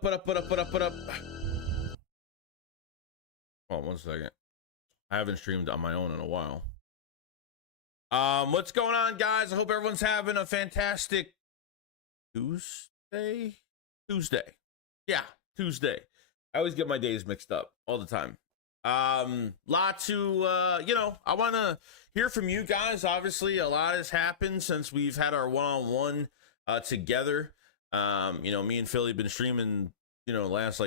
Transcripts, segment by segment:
What up? Oh, 1 second. I haven't streamed on my own in a while. What's going on, guys? I hope everyone's having a fantastic Tuesday. Yeah, Tuesday. I always get my days mixed up all the time. Lot to I want to hear from you guys. Obviously, a lot has happened since we've had our one-on-one together. Me and Philly have been streaming, last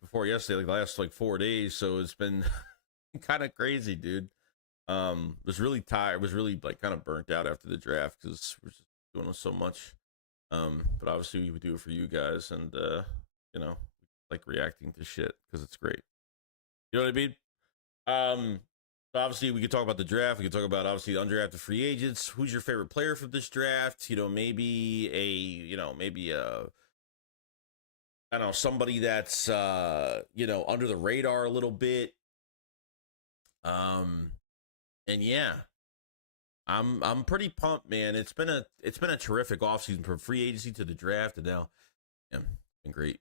before yesterday, the last 4 days. So it's been kind of crazy, dude. Was really tired, was really kind of burnt out after the draft because we're just doing so much. But obviously we would do it for you guys, and like reacting to shit because it's great. You know what I mean? Obviously we could talk about the draft. We could talk about obviously undrafted free agents. Who's your favorite player from this draft? Maybe somebody that's under the radar a little bit. And yeah, I'm pretty pumped, man. It's been a terrific offseason from free agency to the draft, and now been great.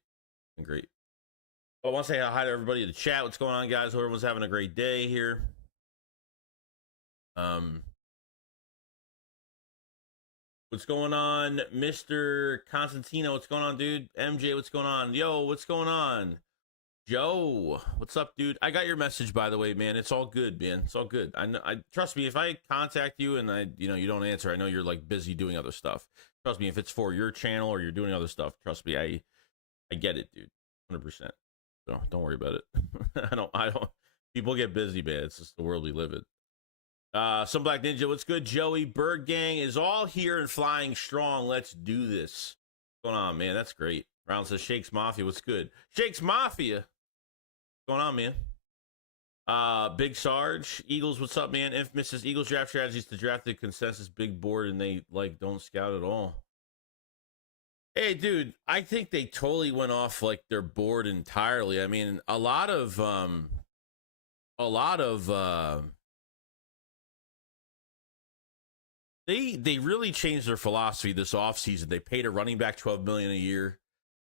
I want to say hi to everybody in the chat. What's going on, guys? Hope everyone's having a great day here. What's going on, Mr. Constantino? What's going on, dude? MJ, what's going on? Yo, what's going on? Joe, what's up, dude? I got your message, by the way, man. It's all good, man. It's all good. I trust me. If I contact you and you don't answer, I know you're busy doing other stuff. Trust me. If it's for your channel or you're doing other stuff, trust me. I get it, dude. 100%. So don't worry about it. I don't. People get busy, man. It's just the world we live in. Some Black Ninja, what's good? Joey, Bird Gang is all here and flying strong. Let's do this. What's going on, man? That's great. Round says Shakes Mafia, what's good? Shakes Mafia. What's going on, man? Big Sarge, Eagles, what's up, man? Infamous says Eagles draft strategies to draft the consensus big board, and they don't scout at all. Hey, dude, I think they totally went off their board entirely. I mean, a lot of they really changed their philosophy this offseason. They paid a running back $12 million a year.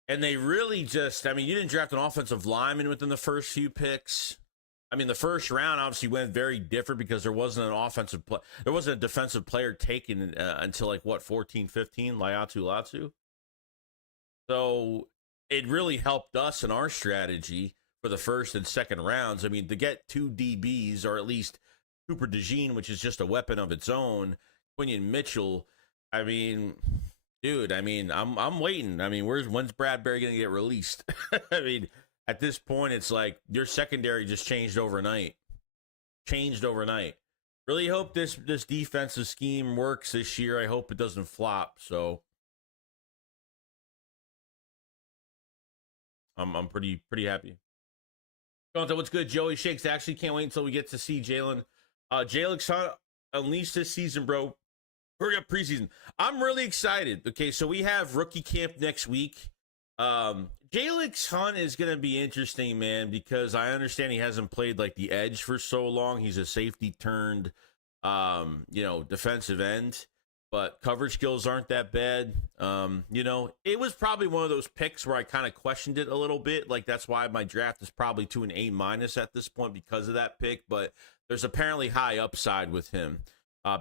And they really just, you didn't draft an offensive lineman within the first few picks. The first round obviously went very different because there wasn't a defensive player taken until 14, 15, Latu. So it really helped us in our strategy for the first and second rounds. To get two DBs, or at least Cooper DeJean, which is just a weapon of its own, Quinion Mitchell, dude, I'm waiting. When's Bradbury going to get released? At this point, it's your secondary just changed overnight. Really hope this defensive scheme works this year. I hope it doesn't flop. So I'm pretty happy. What's good, Joey Shakes? Actually, can't wait until we get to see Jalen. Jalen's unleashed this season, bro. Hurry up, preseason. I'm really excited. Okay, so we have rookie camp next week. Jalen Hunt is going to be interesting, man, because I understand he hasn't played the edge for so long. He's a safety turned, defensive end, but coverage skills aren't that bad. It was probably one of those picks where I kind of questioned it a little bit. That's why my draft is probably to an A- at this point because of that pick, but there's apparently high upside with him.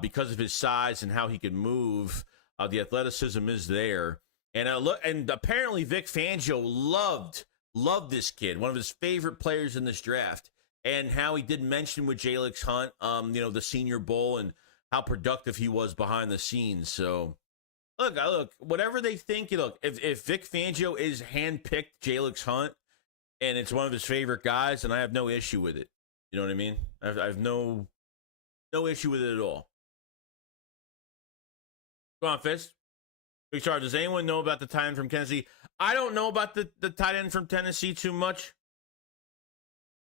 Because of his size and how he can move, the athleticism is there. And apparently Vic Fangio loved this kid, one of his favorite players in this draft. And how he did mention with Jalen Hunt, the Senior Bowl and how productive he was behind the scenes. So, look, whatever they think, if Vic Fangio is handpicked Jalen Hunt and it's one of his favorite guys, then I have no issue with it. You know what I mean? I have no issue with it at all. Go on, Fist. Big Charge, does anyone know about the tight end from Tennessee? I don't know about the tight end from Tennessee too much.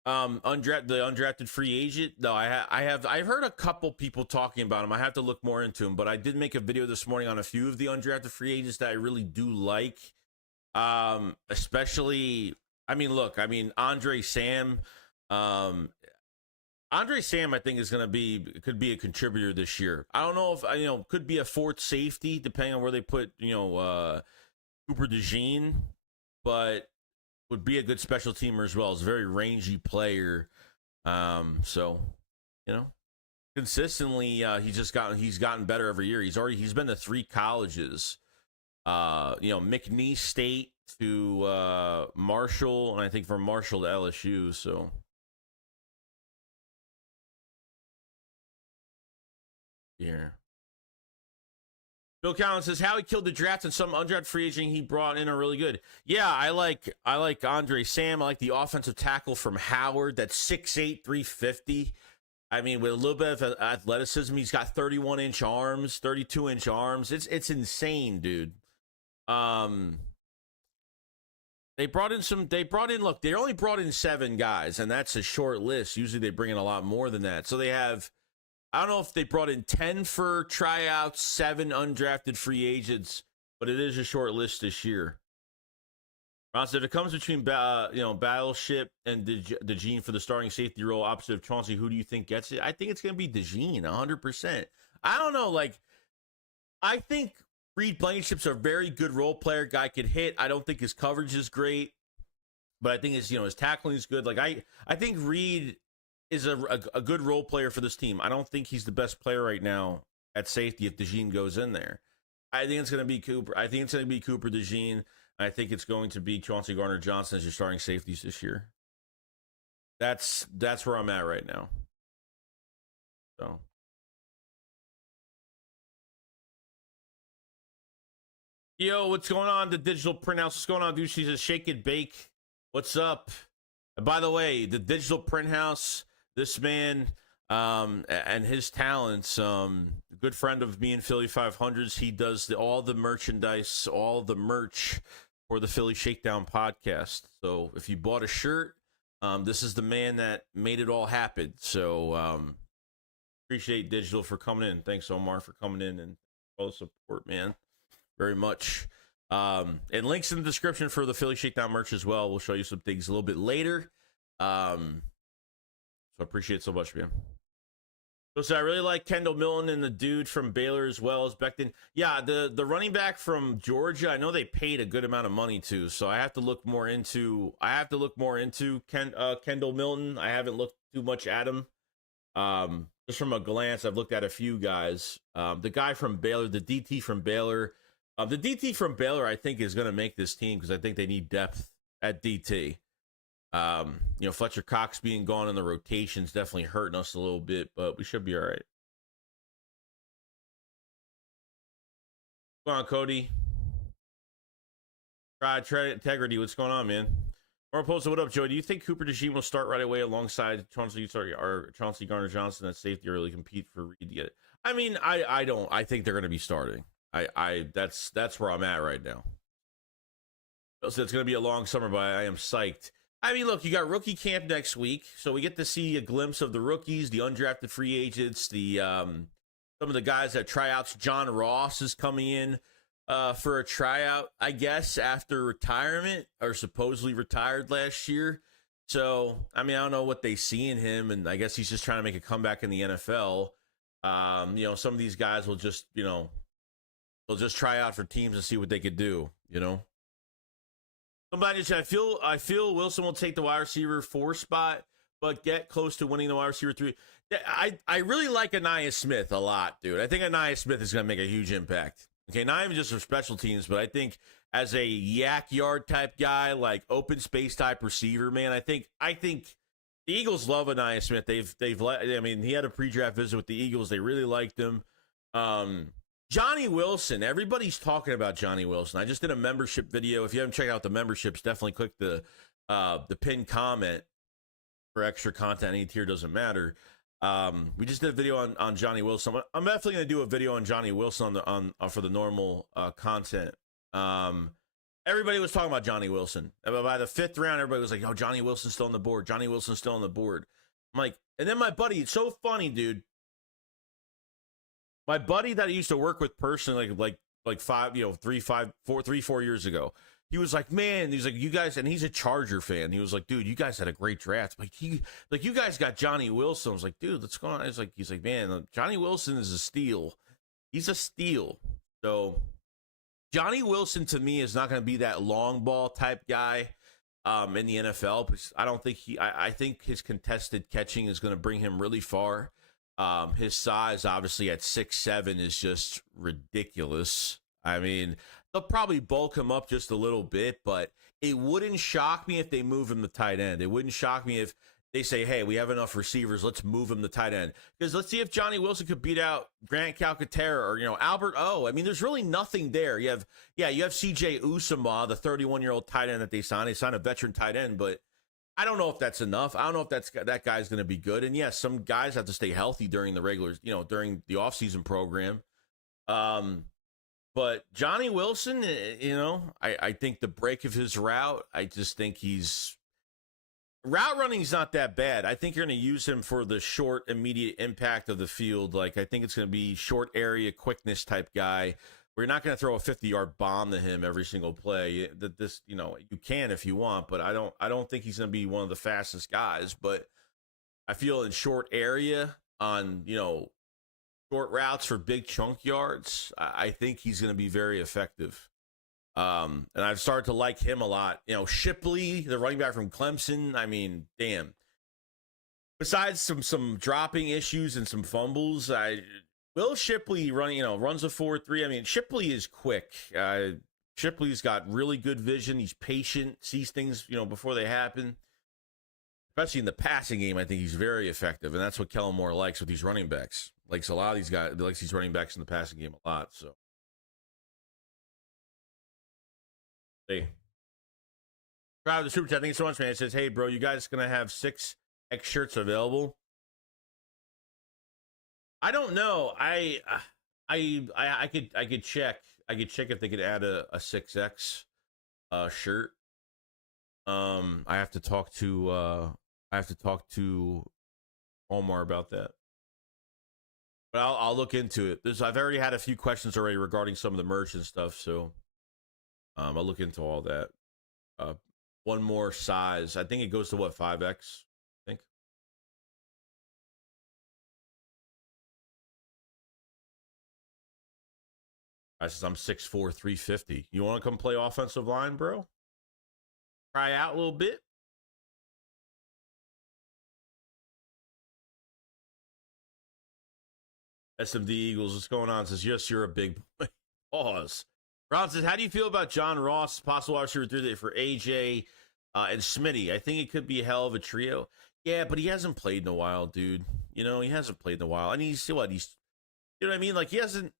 The undrafted free agent. No, I've heard a couple people talking about him. I have to look more into him, but I did make a video this morning on a few of the undrafted free agents that I really do like. Especially, Andre Sam. Andre Sam, I think, could be a contributor this year. I don't know if could be a fourth safety depending on where they put Cooper DeJean, but would be a good special teamer as well. He's a very rangy player. So, you know, consistently, he's gotten better every year. He's been to 3 colleges. McNeese State to Marshall, and I think from Marshall to LSU. So, yeah. Bill Collins says Howie killed the draft, and some undrafted free agent he brought in are really good. Yeah, I like Andre Sam. I like the offensive tackle from Howard. That's 6'8", 350. I mean, with a little bit of athleticism, he's got 31-inch arms, 32-inch arms. It's insane, dude. They only brought in 7 guys, and that's a short list. Usually they bring in a lot more than that. So they have, I don't know if they brought in 10 for tryouts, 7 undrafted free agents, but it is a short list this year. So if it comes between Battleship and DeJean for the starting safety role opposite of Chauncey, who do you think gets it? I think it's going to be DeJean, 100%. I don't know, I think Reed Blankenship's a very good role player. Guy could hit. I don't think his coverage is great, but I think his tackling is good. I think Reed is a good role player for this team. I don't think he's the best player right now at safety if DeJean goes in there. I think it's going to be Cooper. I think it's going to be Cooper DeJean. I think it's going to be Chauncey Gardner-Johnson as your starting safeties this year. That's where I'm at right now. So. Yo, what's going on? The digital print house. What's going on, dude? She says, shake it, bake. What's up? And by the way, the digital print house, this man and his talents, a good friend of me in Philly 500s. He does all the merchandise, all the merch for the Philly Shakedown podcast. So if you bought a shirt, this is the man that made it all happen. So appreciate Digital for coming in. Thanks, Omar, for coming in and all the support, man. Very much. And links in the description for the Philly Shakedown merch as well. We'll show you some things a little bit later. So I appreciate it so much, man. So I really like Kendall Milton and the dude from Baylor as well as Becton. Yeah, the running back from Georgia, I know they paid a good amount of money to, so I have to look more into Kendall Milton. I haven't looked too much at him. Just from a glance, I've looked at a few guys. The guy from Baylor, the DT from Baylor, I think is going to make this team because I think they need depth at DT. Fletcher Cox being gone in the rotation is definitely hurting us a little bit, but we should be all right. What's going on, Cody? Try integrity. What's going on, man? Or posted, what up, Joey? Do you think Cooper DeJean will start right away alongside Chauncey Gardner-Johnson at safety or really compete for Reed to get it? I mean, I don't. I think they're going to be starting. That's where I'm at right now. So it's going to be a long summer, but I am psyched. I mean, look, you got rookie camp next week, so we get to see a glimpse of the rookies, the undrafted free agents, the some of the guys that tryouts. John Ross is coming in for a tryout, I guess, after retirement, or supposedly retired last year. So, I mean, I don't know what they see in him, and I guess he's just trying to make a comeback in the NFL. Some of these guys will just, they'll just try out for teams and see what they could do, Somebody said, I feel Wilson will take the wide receiver 4 spot, but get close to winning the wide receiver 3. I really like Anaya Smith a lot, dude. I think Anaya Smith is going to make a huge impact. Okay, not even just for special teams, but I think as a yak yard type guy, like open space type receiver, man, I think the Eagles love Anaya Smith. He had a pre-draft visit with the Eagles. They really liked him. Johnny Wilson. Everybody's talking about Johnny Wilson. I just did a membership video. If you haven't checked out the memberships, definitely click the pinned comment for extra content. Any tier doesn't matter. We just did a video on Johnny Wilson. I'm definitely going to do a video on Johnny Wilson for the normal content. Everybody was talking about Johnny Wilson. And by the 5th round, everybody was like, "Oh, Johnny Wilson's still on the board. Johnny Wilson's still on the board." I'm like, and then my buddy, it's so funny, dude. My buddy that I used to work with personally, like 4 years ago, he was like, man, he's like, you guys, and he's a Charger fan. He was like, dude, you guys had a great draft. You guys got Johnny Wilson. I was like, dude, what's going on? He's like, man, Johnny Wilson is a steal. He's a steal. So Johnny Wilson to me is not going to be that long ball type guy in the NFL because I don't think I think his contested catching is going to bring him really far. His size, obviously at 6'7", is just ridiculous. I mean, they'll probably bulk him up just a little bit, but it wouldn't shock me if they move him to tight end. It wouldn't shock me if they say, hey, we have enough receivers, let's move him to tight end. Because let's see if Johnny Wilson could beat out Grant Calcaterra or, Albert O. I mean, there's really nothing there. You have CJ Usama, the 31-year-old tight end that they signed. They signed a veteran tight end, but I don't know if that's enough. I don't know if that guy's going to be good. And yes, some guys have to stay healthy during the regulars, during the offseason program. But Johnny Wilson, I think the break of his route, I just think route running is not that bad. I think you're going to use him for the short, immediate impact of the field. Like, I think it's going to be short area quickness type guy. We're not going to throw a 50-yard bomb to him every single play. You can if you want, but I don't think he's going to be one of the fastest guys. But I feel in short area on, short routes for big chunk yards, I think he's going to be very effective. And I've started to like him a lot. Shipley, the running back from Clemson, I mean, damn. Besides some dropping issues and some fumbles, Will Shipley runs a 4.3. I mean, Shipley is quick. Shipley's got really good vision. He's patient, sees things, before they happen. Especially in the passing game, I think he's very effective, and that's what Kellen Moore likes with these running backs. Likes a lot of these guys. Likes these running backs in the passing game a lot. So, hey, Travis, the super chat. Thank you so much, man. It says, "Hey, bro, you guys gonna have 6X shirts available?" I don't know. I could check. I could check if they could add a 6X shirt. I have to talk to Omar about that. But I'll look into it. I've already had a few questions already regarding some of the merch and stuff, so I'll look into all that. One more size. I think it goes to 5X, I think. I says I'm 6'4", 350. You want to come play offensive line, bro? Try out a little bit. SMD Eagles, what's going on? Says, yes, you're a big boy. Pause. Ron says, how do you feel about John Ross, possible wide receiver through for AJ and Smitty? I think it could be a hell of a trio. Yeah, but he hasn't played in a while, dude. He hasn't played in a while. And he's, you know what I mean? Like, he hasn't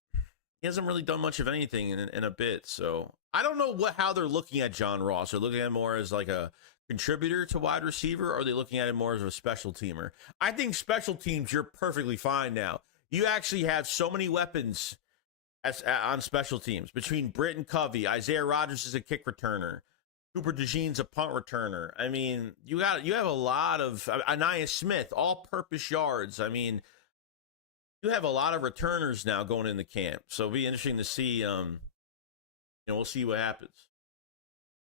really done much of anything in a bit. So I don't know how they're looking at John Ross. They're looking at him more as like a contributor to wide receiver, or are they looking at him more as a special teamer? I think special teams, you're perfectly fine now. You actually have so many weapons on special teams between Britt and Covey. Isaiah Rodgers is a kick returner. Cooper DeJean's a punt returner. I mean, you have a lot of Anaya Smith, all-purpose yards. I mean, you have a lot of returners now going into camp. So it'll be interesting to see. We'll see what happens.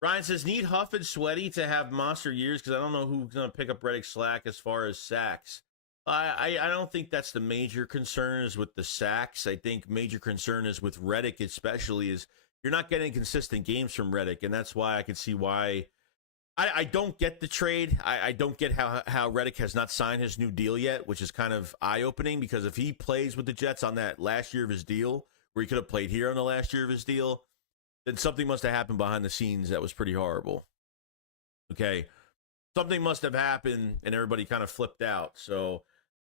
Ryan says, need Huff and Sweaty to have monster years because I don't know who's going to pick up Reddick's slack as far as sacks. I don't think that's the major concern is with the sacks. I think major concern is with Reddick, especially, is you're not getting consistent games from Reddick, and that's why I can see why. I don't get the trade. I don't get how Reddick has not signed his new deal yet, which is kind of eye-opening, because if he plays with the Jets on that last year of his deal, where he could have played here on the last year of his deal, then something must have happened behind the scenes that was pretty horrible. Okay? Something must have happened, and everybody kind of flipped out. So,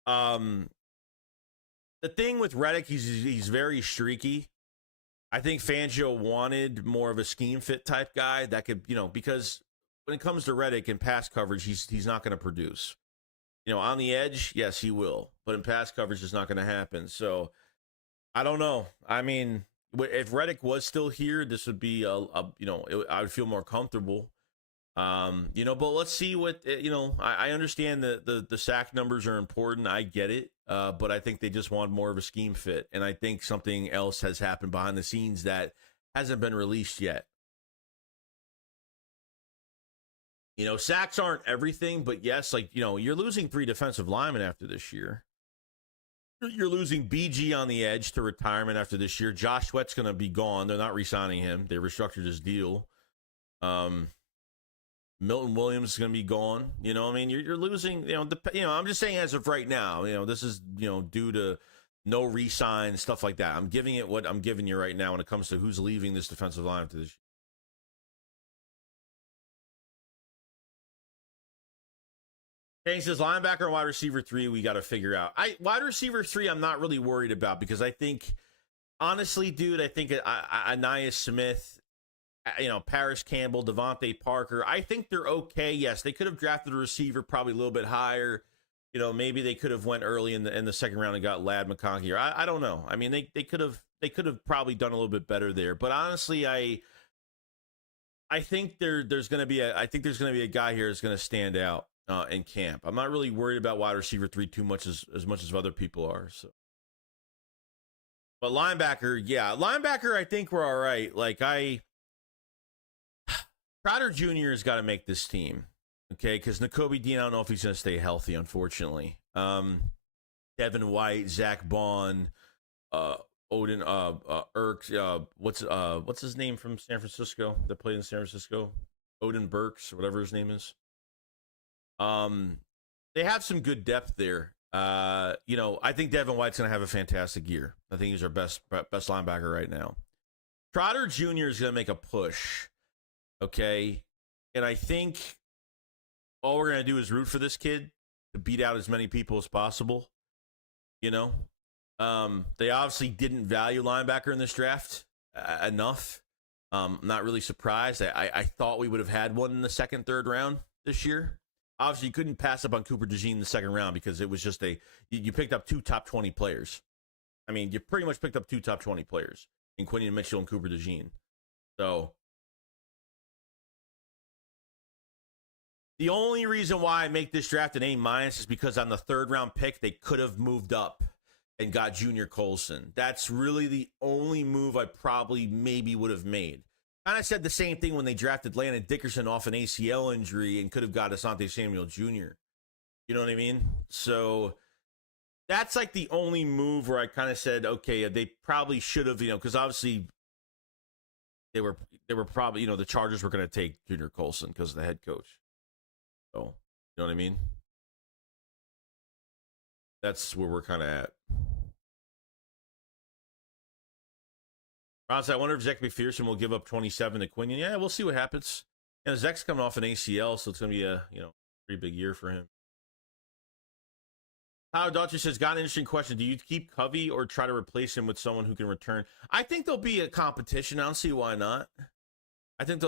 the thing with Reddick, he's very streaky. I think Fangio wanted more of a scheme fit type guy that could, because when it comes to Reddick and pass coverage, he's not going to produce. On the edge, yes, he will, but in pass coverage, it's not going to happen. So I don't know. I mean, if Reddick was still here, this would be I would feel more comfortable. But let's see what, I understand that the sack numbers are important. I get it. But I think they just want more of a scheme fit. And I think something else has happened behind the scenes that hasn't been released yet. Sacks aren't everything, but yes, you're losing 3 defensive linemen after this year. You're losing BG on the edge to retirement after this year. Josh Sweat's going to be gone. They're not re-signing him. They restructured his deal. Milton Williams is going to be gone. You know, I mean, you're losing. I'm just saying as of right now. This is due to no re-sign, stuff like that. I'm giving it what I'm giving you right now when it comes to who's leaving this defensive line after this year. He says linebacker and wide receiver 3, we got to figure out. Wide receiver 3, I'm not really worried about because I think, honestly, dude, I think Anaya Smith, Paris Campbell, Devontae Parker, I think they're okay. Yes, they could have drafted a receiver probably a little bit higher. Maybe they could have went early in the second round and got Ladd McConkey. Or I don't know. I mean, they could have probably done a little bit better there. But honestly, I think there's going to be a guy here that's going to stand out in camp. I'm not really worried about wide receiver 3 too much as much as other people are. So, but linebacker, I think we're all right. Like Trotter Jr. has got to make this team, okay? Because Nakobe Dean, I don't know if he's going to stay healthy, unfortunately. Devin White, Zach Bond, Odin Irks, what's his name from San Francisco that played in San Francisco? Odin Burks, or whatever his name is. They have some good depth there. I think Devin White's going to have a fantastic year. I think he's our best linebacker right now. Trotter Jr. is going to make a push, okay? And I think all we're going to do is root for this kid to beat out as many people as possible. They obviously didn't value linebacker in this draft enough. Not really surprised. I thought we would have had one in the second, third round this year. Obviously, you couldn't pass up on Cooper DeJean in the second round because it was just you picked up 2 top 20 players. I mean, you pretty much picked up 2 top 20 players in Quinion Mitchell and Cooper DeJean. So the only reason why I make this draft an A- is because on the third round pick, they could have moved up and got Junior Colson. That's really the only move I probably maybe would have made. Kind of said the same thing when they drafted Landon Dickerson off an ACL injury and could have got Asante Samuel Jr. You know what I mean? So that's like the only move where I kind of said, okay, they probably should have, because obviously they were probably, the Chargers were going to take Junior Colson because of the head coach. So, you know what I mean? That's where we're kind of at. Honestly, I wonder if Zach McPherson will give up 27 to Quinion. Yeah, we'll see what happens. Zach's coming off an ACL, so it's going to be a pretty big year for him. Howard Dutcher says, got an interesting question. Do you keep Covey or try to replace him with someone who can return? I think there'll be a competition. I don't see why not. I think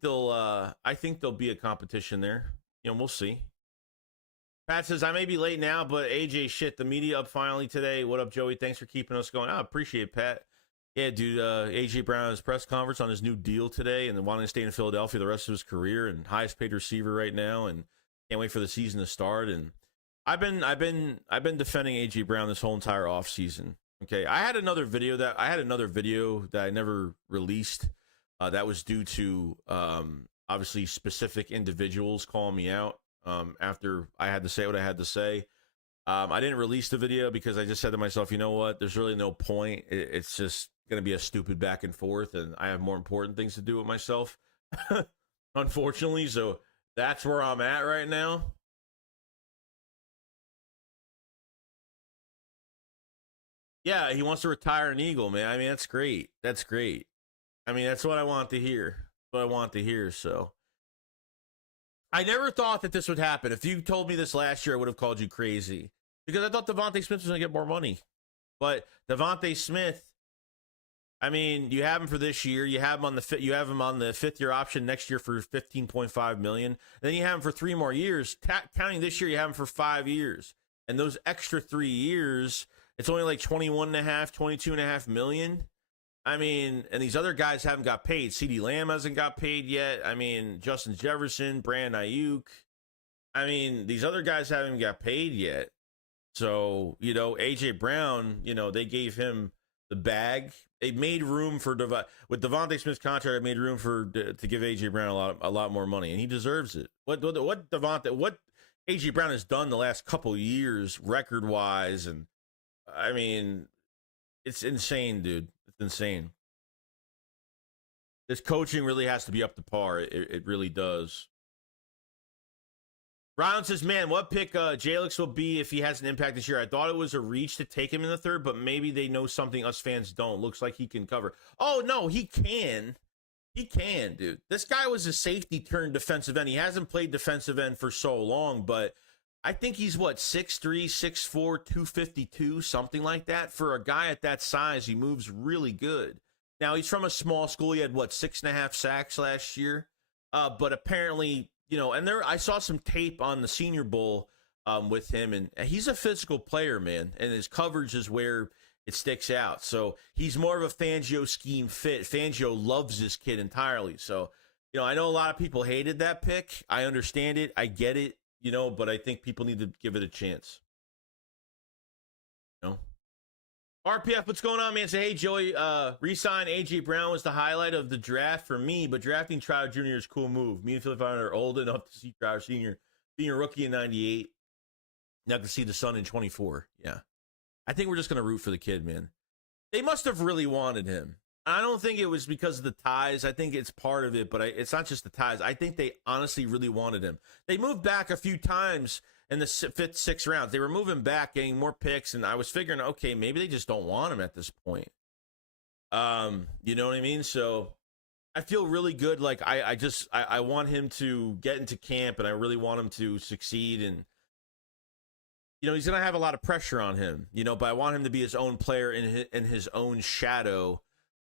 there'll be a competition there. We'll see. Pat says, I may be late now, but AJ, shit, the media up finally today. What up, Joey? Thanks for keeping us going. I appreciate it, Pat. Yeah, dude, AJ Brown has press conference on his new deal today and wanting to stay in Philadelphia the rest of his career and highest paid receiver right now, and can't wait for the season to start. And I've been defending AJ Brown this whole entire offseason. Okay, I had another video that I never released that was due to obviously specific individuals calling me out after I had to say what I had to say. I didn't release the video because I just said to myself, you know what? There's really no point. It's just going to be a stupid back and forth, and I have more important things to do with myself, unfortunately. So that's where I'm at right now. Yeah, he wants to retire an Eagle, man. I mean, that's great. That's great. I mean, that's what I want to hear. So I never thought that this would happen. If you told me this last year, I would have called you crazy because I thought Devontae Smith was going to get more money. But Devontae Smith, I mean, you have him for this year. You have him on the 5th year option next year for $15.5 million. Then you have him for 3 more years. Counting this year, you have him for 5 years. And those extra 3 years, it's only like $22.5 million. I mean, and these other guys haven't got paid. CeeDee Lamb hasn't got paid yet. I mean, Justin Jefferson, Brandon Ayuk. I mean, these other guys haven't got paid yet. So, AJ Brown, they gave him the bag. They made room for with Devontae Smith's contract. They made room to give AJ Brown a lot more money, and he deserves it. What AJ Brown has done the last couple of years, record wise, and I mean, it's insane, dude. It's insane. This coaching really has to be up to par. It really does. Brown says, man, what pick Jalix will be if he has an impact this year? I thought it was a reach to take him in the third, but maybe they know something us fans don't. Looks like he can cover. Oh, no, he can. He can, dude. This guy was a safety turned defensive end. He hasn't played defensive end for so long, but I think he's, what, 6'3", 6'4", 252, something like that. For a guy at that size, he moves really good. Now, he's from a small school. He had, what, 6.5 sacks last year? But apparently, you know, and I saw some tape on the Senior Bowl with him, and he's a physical player, man, and his coverage is where it sticks out. So he's more of a Fangio scheme fit. Fangio loves this kid entirely. So, you know, I know a lot of people hated that pick. I understand it. I get it, you know, but I think people need to give it a chance. You know? RPF, what's going on, man? Say, hey, Joey, re-sign A.J. Brown was the highlight of the draft for me, but drafting Trotter Jr. is a cool move. Me and Philly Fowler are old enough to see Trotter Sr. being a rookie in 98. Now to see the son in 24. Yeah. I think we're just going to root for the kid, man. They must have really wanted him. I don't think it was because of the ties. I think it's part of it, but it's not just the ties. I think they honestly really wanted him. They moved back a few times in the fifth, sixth rounds. They were moving back, getting more picks, and I was figuring, okay, maybe they just don't want him at this point. You know what I mean? So I feel really good. Like I want him to get into camp, and I really want him to succeed. And you know, he's gonna have a lot of pressure on him. You know, but I want him to be his own player in his own shadow.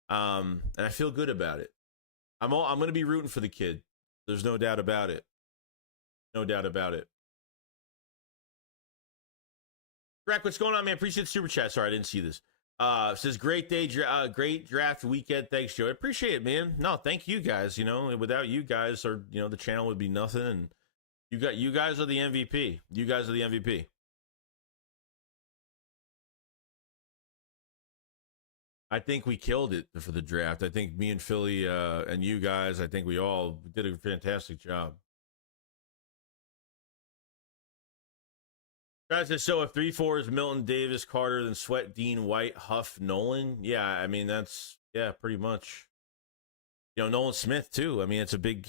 And I feel good about it. I'm gonna be rooting for the kid. There's no doubt about it. No doubt about it. Greg, what's going on, man? Appreciate the super chat. Sorry, I didn't see this. Says great day, great draft weekend. Thanks, Joe. I appreciate it, man. No, thank you guys. You know, without you guys, or you know, the channel would be nothing. And you guys are the MVP. You guys are the MVP. I think we killed it for the draft. I think me and Philly and you guys, I think we all did a fantastic job. Guys, so if 3-4 is Milton, Davis, Carter, then Sweat, Dean, White, Huff, Nolan. Yeah, I mean, that's, yeah, pretty much. You know, Nolan Smith, too. I mean, it's a big,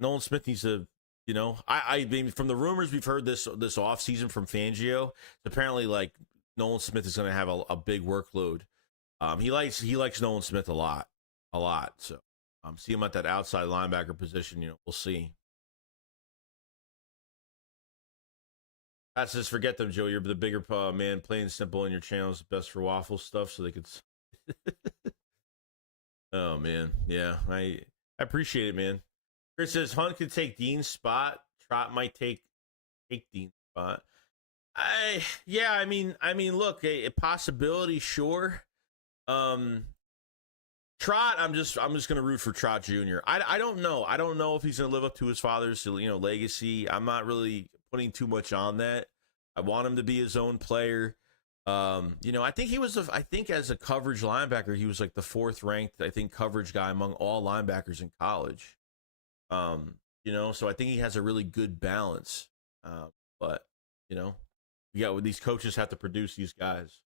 Nolan Smith needs to, you know, I mean, from the rumors we've heard this offseason from Fangio, apparently, like, Nolan Smith is going to have a big workload. He likes Nolan Smith a lot. So, see him at that outside linebacker position, you know, we'll see. That's just forget them, Joe. You're the bigger man. Plain and simple in your channel is best for waffle stuff, so they could. Oh man, yeah, I appreciate it, man. Chris says Hunt could take Dean's spot. Trot might take Dean's spot. I mean, look, a possibility, sure. Trot, I'm just gonna root for Trot Jr. I don't know. I don't know if he's gonna live up to his father's, you know, legacy. I'm not really putting too much on that. I want him to be his own player. You know, I think he was, I think as a coverage linebacker, he was like the 4th ranked, I think, coverage guy among all linebackers in college. You know, so I think he has a really good balance. But, you know, these coaches have to produce these guys.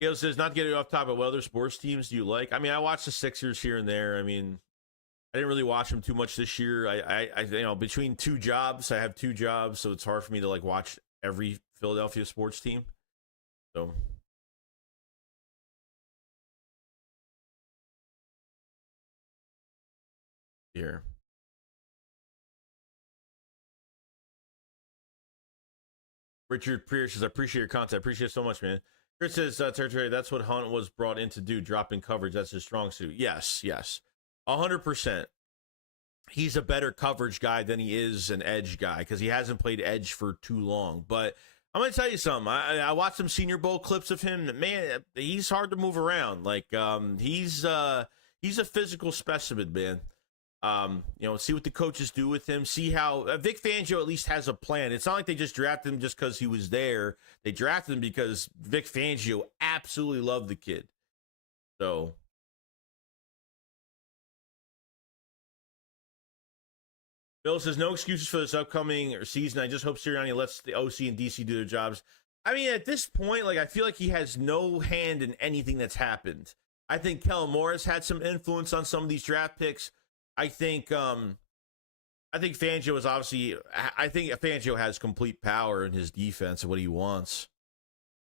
Gail says, not to get it off topic, what other sports teams do you like? I mean, I watch the Sixers here and there. I mean, I didn't really watch them too much this year. I you know, between 2 jobs, I have 2 jobs, so it's hard for me to like watch every Philadelphia sports team. So here. Richard Pierce says, I appreciate your content. I appreciate it so much, man. Chris says, Territory, that's what Hunt was brought in to do, dropping coverage. That's his strong suit. Yes. 100%. He's a better coverage guy than he is an edge guy because he hasn't played edge for too long. But I'm going to tell you something. I watched some Senior Bowl clips of him. Man, he's hard to move around. Like, he's a physical specimen, man. You know, see what the coaches do with him. See how Vic Fangio at least has a plan. It's not like they just drafted him just because he was there. They drafted him because Vic Fangio absolutely loved the kid. So Bill says, no excuses for this upcoming season. I just hope Sirianni lets the OC and DC do their jobs. I mean, at this point, like, I feel like he has no hand in anything that's happened. I think Kellen Moore has had some influence on some of these draft picks. I think Fangio is obviously, I think Fangio has complete power in his defense and what he wants.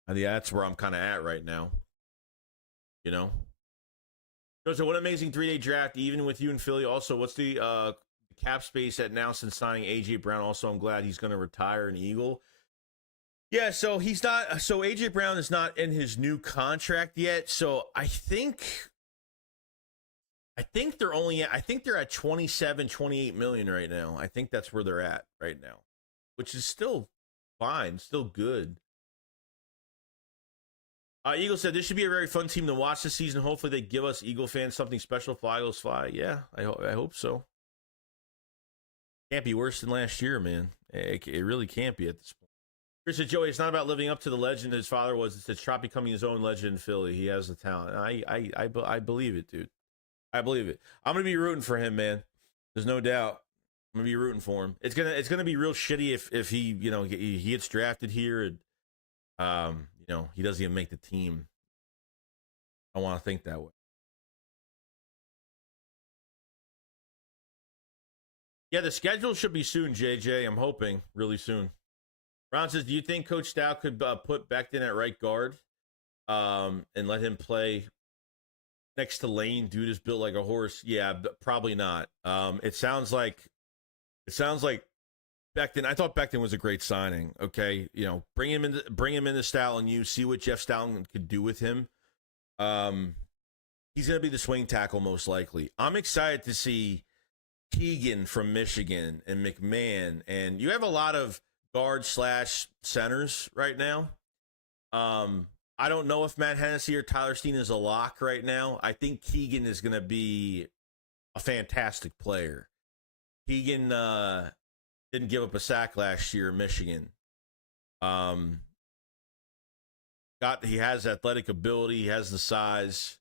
I think that's where I'm kind of at right now. You know? So what an amazing 3-day draft, even with you in Philly. Also, what's the cap space at now since signing A.J. Brown? Also, I'm glad he's going to retire an Eagle. Yeah, so he's not. So A.J. Brown is not in his new contract yet. So I think they're at 27, 28 million right now. I think that's where they're at right now, which is still fine, still good. Eagle said, this should be a very fun team to watch this season. Hopefully they give us Eagle fans something special. Fly, Eagles, fly. Yeah, I hope so. Can't be worse than last year, man. It really can't be at this point. Chris said, Joey, it's not about living up to the legend his father was. It's Trop becoming his own legend in Philly. He has the talent. I believe it, dude. I believe it. I'm going to be rooting for him, man. There's no doubt. I'm going to be rooting for him. It's gonna be real shitty if he, he gets drafted here and, he doesn't even make the team. I want to think that way. Yeah, the schedule should be soon, JJ. I'm hoping really soon. Ron says, do you think Coach Stout could put Becton at right guard and let him play next to Lane? Dude is built like a horse. Yeah, probably not. It sounds like Becton. I thought Becton was a great signing. Okay, bring him into Stout and you see what Jeff Stout could do with him. He's going to be the swing tackle most likely. I'm excited to see Keegan from Michigan and McMahon, and you have a lot of guard/centers right now. I don't know if Matt Hennessy or Tyler Steen is a lock right now. I think Keegan is going to be a fantastic player. Keegan didn't give up a sack last year in Michigan. He has athletic ability. He has the size.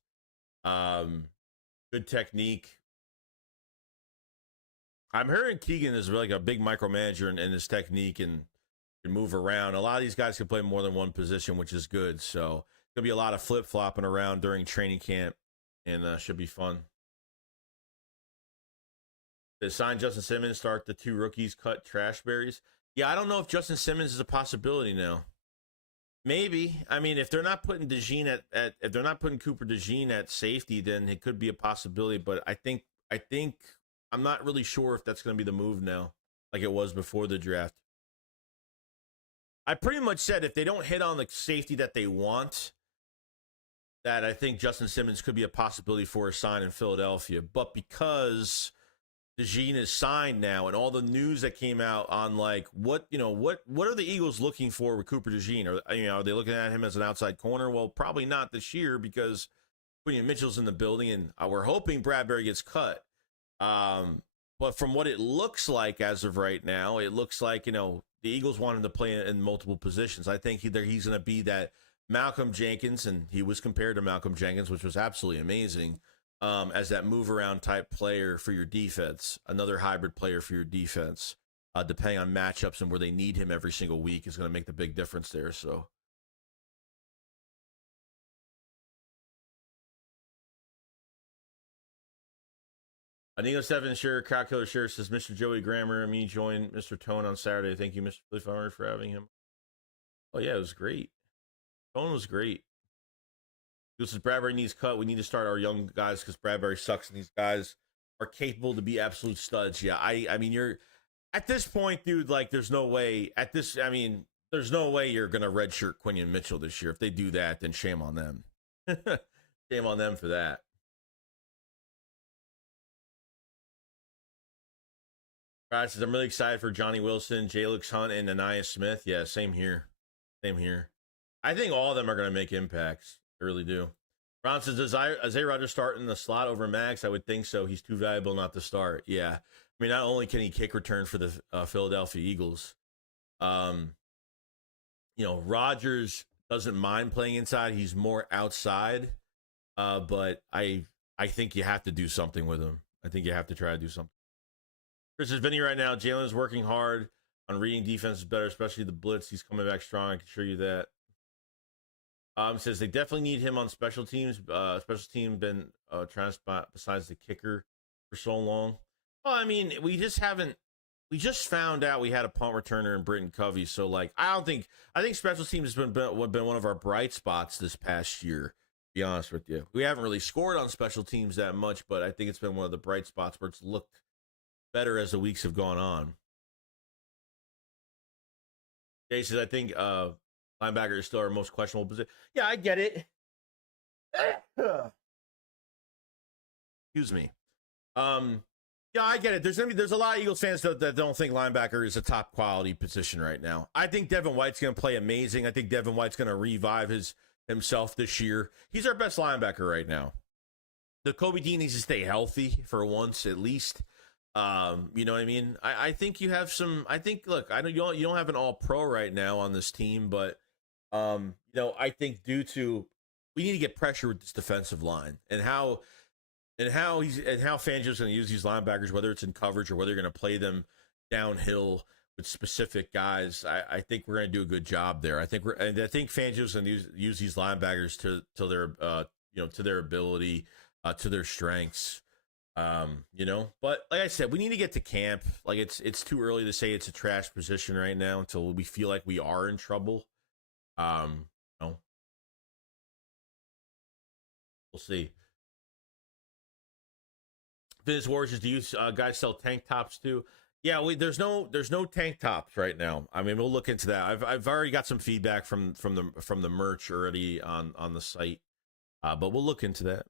Good technique. I'm hearing Keegan is really like a big micromanager in his technique and can move around. A lot of these guys can play more than one position, which is good. So there'll be a lot of flip-flopping around during training camp, and should be fun. To sign Justin Simmons, start the 2 rookies, cut trash berries. Yeah, I don't know if Justin Simmons is a possibility now. Maybe. I mean, if they're not putting DeJean if they're not putting Cooper DeJean at safety, then it could be a possibility. But I think I'm not really sure if that's going to be the move now, like it was before the draft. I pretty much said if they don't hit on the safety that they want, that I think Justin Simmons could be a possibility for a sign in Philadelphia. But because DeJean is signed now, and all the news that came out on like what are the Eagles looking for with Cooper DeJean? Are they looking at him as an outside corner? Well, probably not this year because Quinion Mitchell's in the building, and we're hoping Bradbury gets cut. But from what it looks like as of right now, it looks like the Eagles want him to play in multiple positions. I think he's going to be that Malcolm Jenkins, and he was compared to Malcolm Jenkins, which was absolutely amazing. As that move-around type player for your defense, another hybrid player for your defense, depending on matchups and where they need him every single week is going to make the big difference there. So, Anigo 7 Share, Cow Killer Share says, Mr. Joey Grammer and me join Mr. Tone on Saturday. Thank you, Mr. Philly Farmer, for having him. Oh, yeah, it was great. Tone was great. This is Bradbury needs cut. We need to start our young guys because Bradbury sucks, and these guys are capable to be absolute studs. Yeah, I mean, you're at this point, dude. Like, there's no way there's no way you're gonna redshirt Quinion Mitchell this year. If they do that, then shame on them. Shame on them for that. Guys, says I'm really excited for Johnny Wilson, Jalix Hunt, and Anaya Smith. Yeah, same here. Same here. I think all of them are gonna make impacts. I really do. Ron says, does Isaiah Rodgers start in the slot over Max? I would think so. He's too valuable not to start. Yeah. I mean, not only can he kick return for the Philadelphia Eagles, Rodgers doesn't mind playing inside. He's more outside. But I think you have to do something with him. I think you have to try to do something. Chris is Vinny right now. Jalen is working hard on reading defenses better, especially the blitz. He's coming back strong. I can assure you that. Says they definitely need him on special teams. Special team been trying to spot besides the kicker for so long. Well, I mean, we just found out we had a punt returner in Britton Covey. So, like, I think special teams has been one of our bright spots this past year, to be honest with you. We haven't really scored on special teams that much, but I think it's been one of the bright spots where it's looked better as the weeks have gone on. Jay says, I think linebacker is still our most questionable position. Yeah, I get it. Excuse me. Yeah, I get it. There's a lot of Eagles fans that don't think linebacker is a top quality position right now. I think Devin White's going to play amazing. I think Devin White's going to revive himself this year. He's our best linebacker right now. The Kobe Dean needs to stay healthy for once at least. You know what I mean? I think you have some. I think look, I know you don't have an all pro right now on this team, but you know, I think due to we need to get pressure with this defensive line and how Fangio's going to use these linebackers, whether it's in coverage or whether you're going to play them downhill with specific guys. I think we're going to do a good job there. I think Fangio's going to use these linebackers to their ability, to their strengths. You know, but like I said, we need to get to camp. Like it's too early to say it's a trash position right now until we feel like we are in trouble. You know, we'll see. Vince Warriors, do you guys sell tank tops too? Yeah, there's no tank tops right now. I mean, we'll look into that. I've already got some feedback from the merch already on the site, but we'll look into that.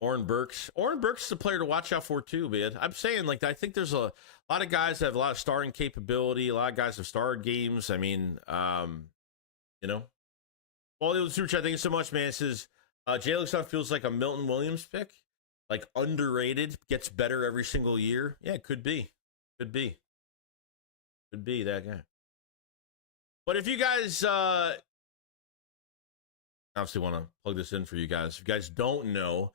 Oren Burks is a player to watch out for too, man. I'm saying, like, I think there's a lot of guys that have a lot of starting capability. A lot of guys have started games. I mean, you know, all the super chat. Thank you so much, man. It says Jalen Stuff feels like a Milton Williams pick, like underrated, gets better every single year. Yeah, could be that guy. But if you guys obviously want to plug this in for you guys, if you guys don't know,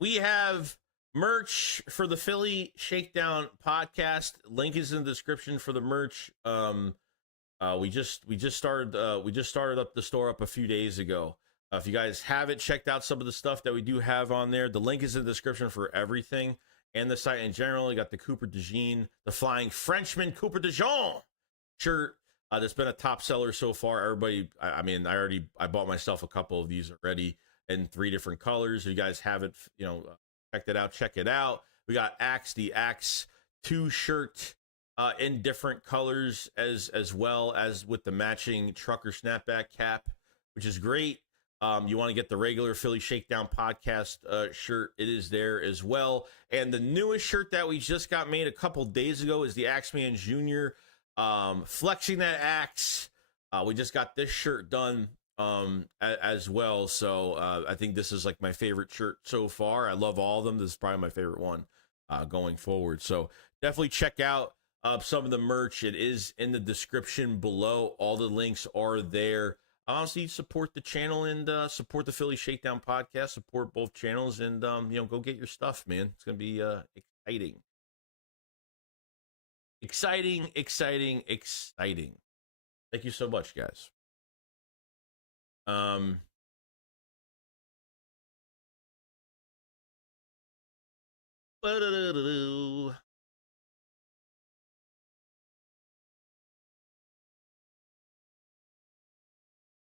we have merch for the Philly Shakedown podcast. Link is in the description for the merch. We just started up the store up a few days ago. If you guys haven't checked out some of the stuff that we do have on there, the link is in the description for everything and the site in general. You got the Cooper DeJean, the Flying Frenchman Cooper DeJean shirt. That's been a top seller so far. Everybody, I bought myself a couple of these already in 3 different colors. If you guys haven't, checked it out, check it out. We got the Axe 2 shirt in different colors as well as with the matching trucker snapback cap, which is great. You want to get the regular Philly Shakedown podcast shirt, it is there as well. And the newest shirt that we just got made a couple days ago is the Axeman Jr. Flexing that axe. We just got this shirt done as well. So I think this is like my favorite shirt so far. I love all of them. This is probably my favorite one going forward. So definitely check out some of the merch. It is in the description below. All the links are there. Honestly, support the channel and support the Philly Shakedown podcast. Support both channels and go get your stuff, man. It's gonna be exciting. Exciting. Thank you so much, guys.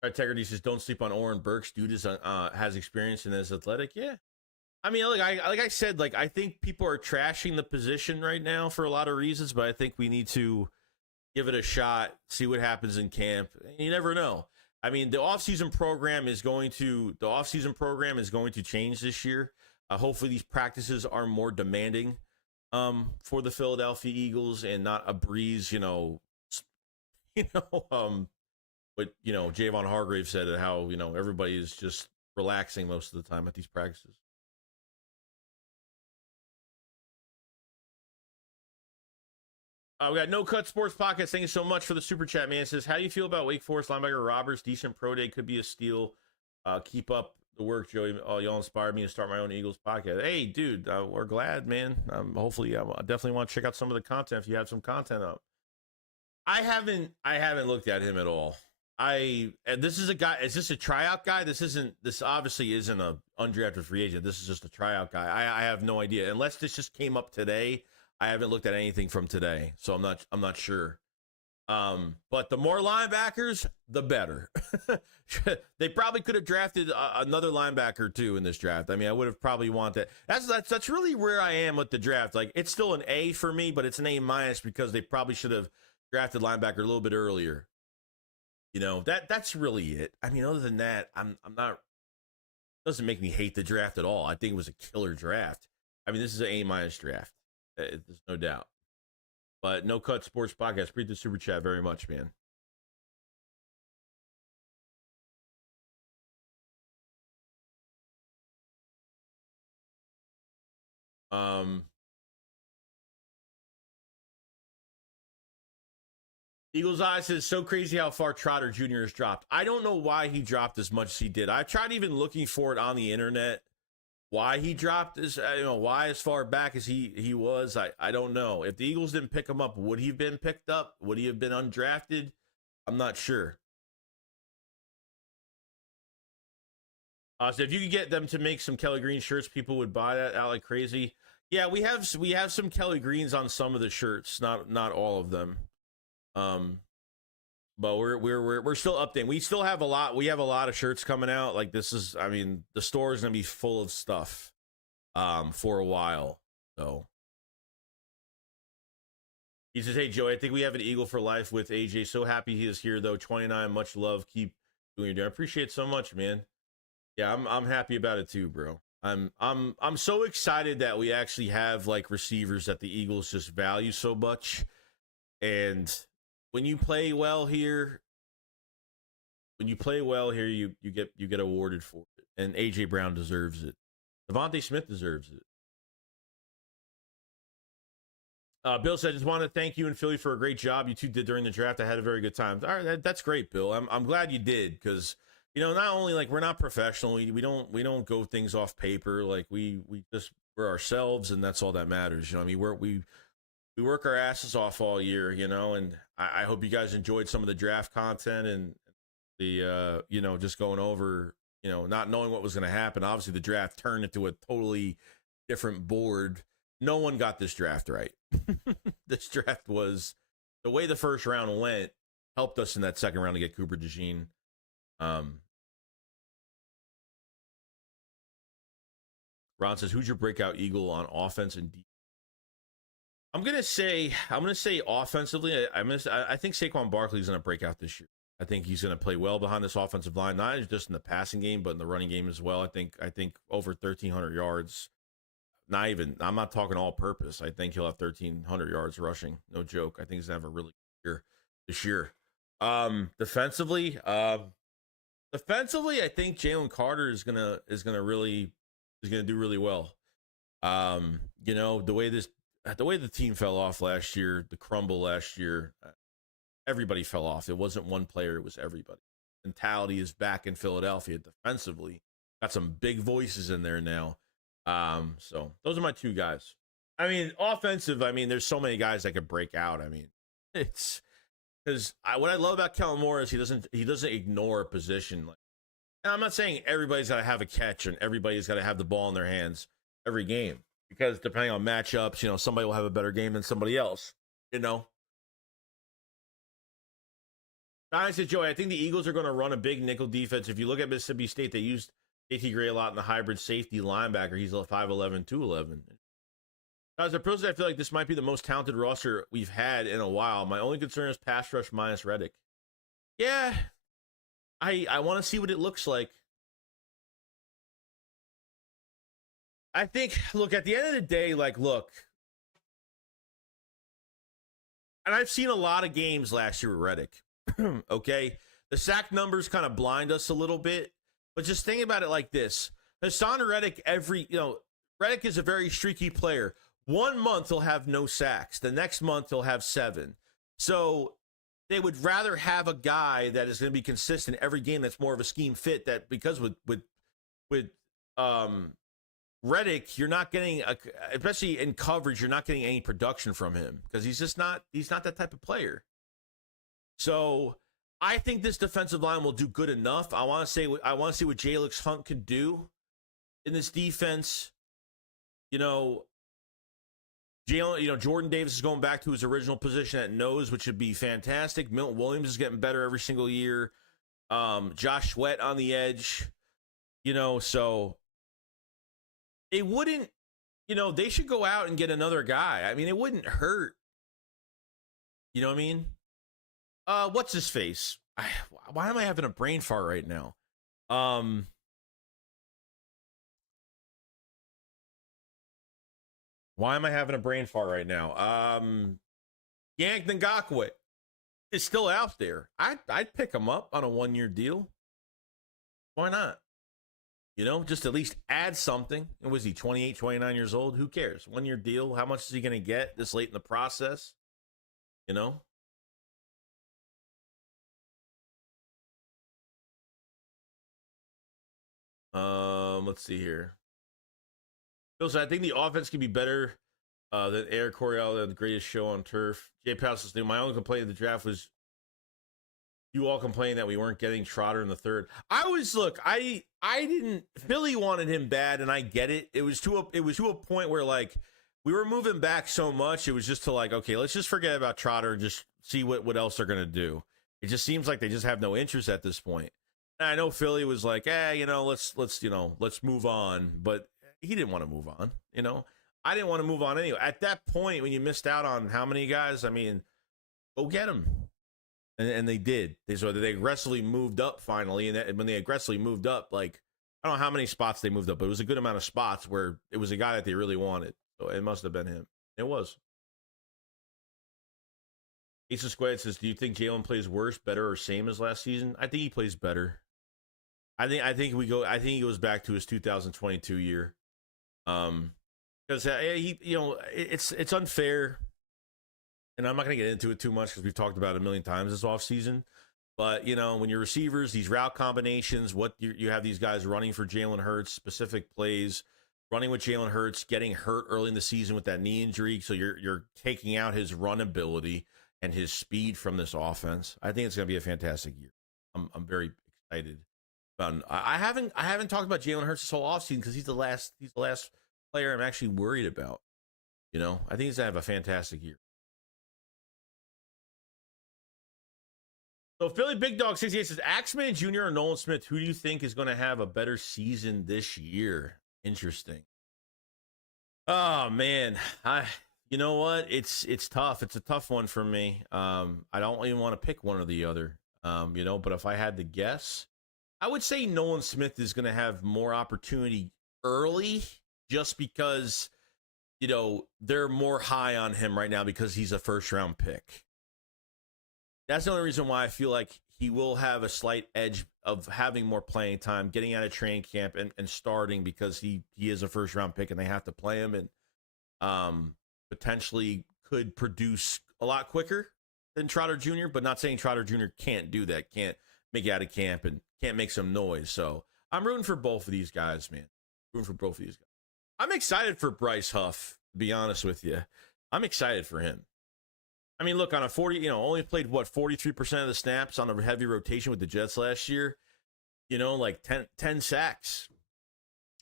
Integrity says, "Don't sleep on Oren Burks. Dude has experience and is athletic." Yeah, I mean, like I said, like I think people are trashing the position right now for a lot of reasons, but I think we need to give it a shot, see what happens in camp. You never know. I mean, the offseason program is going to change this year. Hopefully, these practices are more demanding for the Philadelphia Eagles and not a breeze. But Javon Hargrave said how everybody is just relaxing most of the time at these practices. We got No Cut Sports Pockets. Thank you so much for the super chat, man. It says, how do you feel about Wake Forest linebacker Roberts? Decent pro day, could be a steal. Keep up the work, Joey. Oh, y'all inspired me to start my own Eagles podcast. Hey, dude, we're glad, man. Hopefully, I definitely want to check out some of the content if you have some content up. I haven't looked at him at all. This is a guy. Is this a tryout guy? This obviously isn't a undrafted free agent. This is just a tryout guy. I have no idea. Unless this just came up today. I haven't looked at anything from today, so I'm not sure. But the more linebackers, the better. They probably could have drafted another linebacker too in this draft. I mean, I would have probably wanted that. That's really where I am with the draft. Like, it's still an A for me, but it's an A minus because they probably should have drafted linebacker a little bit earlier. You know, that's really it. I mean, other than that, I'm not. It doesn't make me hate the draft at all. I think it was a killer draft. I mean, this is an A minus draft. There's no doubt. But No Cut Sports Podcast, appreciate the super chat very much, man. Eagles Eye says, so crazy how far Trotter Jr. has dropped. I don't know why he dropped as much as he did. I tried even looking for it on the internet. Why he dropped this, why as far back as he was, I don't know. If the Eagles didn't pick him up, would he have been picked up? Would he have been undrafted? I'm not sure. So if you could get them to make some Kelly Green shirts, people would buy that out like crazy. Yeah, we have some Kelly Greens on some of the shirts, not all of them. But we're still updating. We still have a lot. We have a lot of shirts coming out. Like, this is, I mean, the store is gonna be full of stuff, for a while. So he says, "Hey Joey, I think we have an Eagle for life with AJ. So happy he is here though. 29, much love. Keep doing your doing. I appreciate it so much, man. Yeah, I'm happy about it too, bro. I'm so excited that we actually have like receivers that the Eagles just value so much, and when you play well here, you get awarded for it. And AJ Brown deserves it. Devontae Smith deserves it. Bill said, just want to thank you and Philly for a great job you two did during the draft. I had a very good time. All right, that's great, Bill. I'm glad you did, because not only like we're not professional, we don't go things off paper. Like we're ourselves, and that's all that matters. I mean, we work our asses off all year, and I hope you guys enjoyed some of the draft content and the, just going over, not knowing what was going to happen. Obviously, the draft turned into a totally different board. No one got this draft right. This draft was, the way the first round went, helped us in that second round to get Cooper DeJean. Ron says, who's your breakout Eagle on offense and defense? I'm gonna say offensively. I think Saquon Barkley is gonna break out this year. I think he's gonna play well behind this offensive line, not just in the passing game, but in the running game as well. I think over 1,300 yards. I'm not talking all purpose. I think he'll have 1,300 yards rushing. No joke. I think he's gonna have a really good year this year. Defensively, I think Jalen Carter is gonna do really well. The way the team fell off last year, the crumble last year, everybody fell off. It wasn't one player, it was everybody. Mentality is back in Philadelphia defensively. Got some big voices in there now. So those are my two guys. I mean, offensive, there's so many guys that could break out. I mean, it's because what I love about Kellen Moore is he doesn't ignore a position. And I'm not saying everybody's got to have a catch and everybody's got to have the ball in their hands every game, because depending on matchups, somebody will have a better game than somebody else. I said, Joey, I think the Eagles are going to run a big nickel defense. If you look at Mississippi State, they used JT Gray a lot in the hybrid safety linebacker. He's 5'11", 211. Guys, I feel like this might be the most talented roster we've had in a while. My only concern is pass rush minus Reddick. Yeah, I want to see what it looks like. I think, look, at the end of the day, look, and I've seen a lot of games last year with Reddick. Okay, the sack numbers kind of blind us a little bit, but just think about it like this: Reddick, Reddick is a very streaky player. 1 month he'll have no sacks, the next month he'll have 7. So they would rather have a guy that is going to be consistent every game. That's more of a scheme fit. That because with with Reddick, you're not getting especially in coverage, you're not getting any production from him because he's not that type of player. So I think this defensive line will do good enough. I want to see what Jalen Hunt could do in this defense. Jordan Davis is going back to his original position at nose, which would be fantastic. Milton Williams is getting better every single year. Josh Sweat on the edge, so it wouldn't, they should go out and get another guy. I mean, it wouldn't hurt. You know what I mean? What's his face? Why am I having a brain fart right now? Why am I having a brain fart right now? Yank Ngakwe is still out there. I'd pick him up on a 1-year deal. Why not? Just at least add something. And was he 28, 29 years old? Who cares? 1-year deal. How much is he going to get this late in the process? Let's see here. So I think the offense can be better than Air Coryell, the greatest show on turf. Jay Powell's new. My only complaint of the draft was you all complained that we weren't getting Trotter in the third. I didn't. Philly wanted him bad, and I get it. It was to a point where like we were moving back so much. It was just to like, okay, let's just forget about Trotter and just see what else they're gonna do. It just seems like they just have no interest at this point. And I know Philly was like, let's move on, but he didn't want to move on. I didn't want to move on anyway. At that point, when you missed out on how many guys, I mean, go get them. And they did. They aggressively moved up finally. And when they aggressively moved up, like, I don't know how many spots they moved up, but it was a good amount of spots where it was a guy that they really wanted. So it must have been him. It was. Ace of Squad says, do you think Jalen plays worse, better, or same as last season? I think he plays better. I think he goes back to his 2022 year. Because it's unfair, and I'm not going to get into it too much because we've talked about it a million times this offseason. But when your receivers, these route combinations, what you have these guys running for Jalen Hurts, specific plays, running with Jalen Hurts, getting hurt early in the season with that knee injury, so you're taking out his run ability and his speed from this offense. I think it's going to be a fantastic year. I'm very excited. I haven't talked about Jalen Hurts this whole offseason because he's the last player I'm actually worried about. I think he's gonna have a fantastic year. So Philly Big Dog 68 says, Axeman Jr. or Nolan Smith, who do you think is going to have a better season this year? Interesting. Oh man, you know what? It's tough. It's a tough one for me. I don't even want to pick one or the other. But if I had to guess, I would say Nolan Smith is going to have more opportunity early just because, they're more high on him right now because he's a first-round pick. That's the only reason why I feel like he will have a slight edge of having more playing time, getting out of training camp and starting because he is a first-round pick and they have to play him and potentially could produce a lot quicker than Trotter Jr., but not saying Trotter Jr. can't do that, can't make it out of camp and can't make some noise. So I'm rooting for both of these guys, man. I'm excited for Bryce Huff, to be honest with you. I'm excited for him. I mean, look, on a 40, only played, 43% of the snaps on a heavy rotation with the Jets last year. Like 10 sacks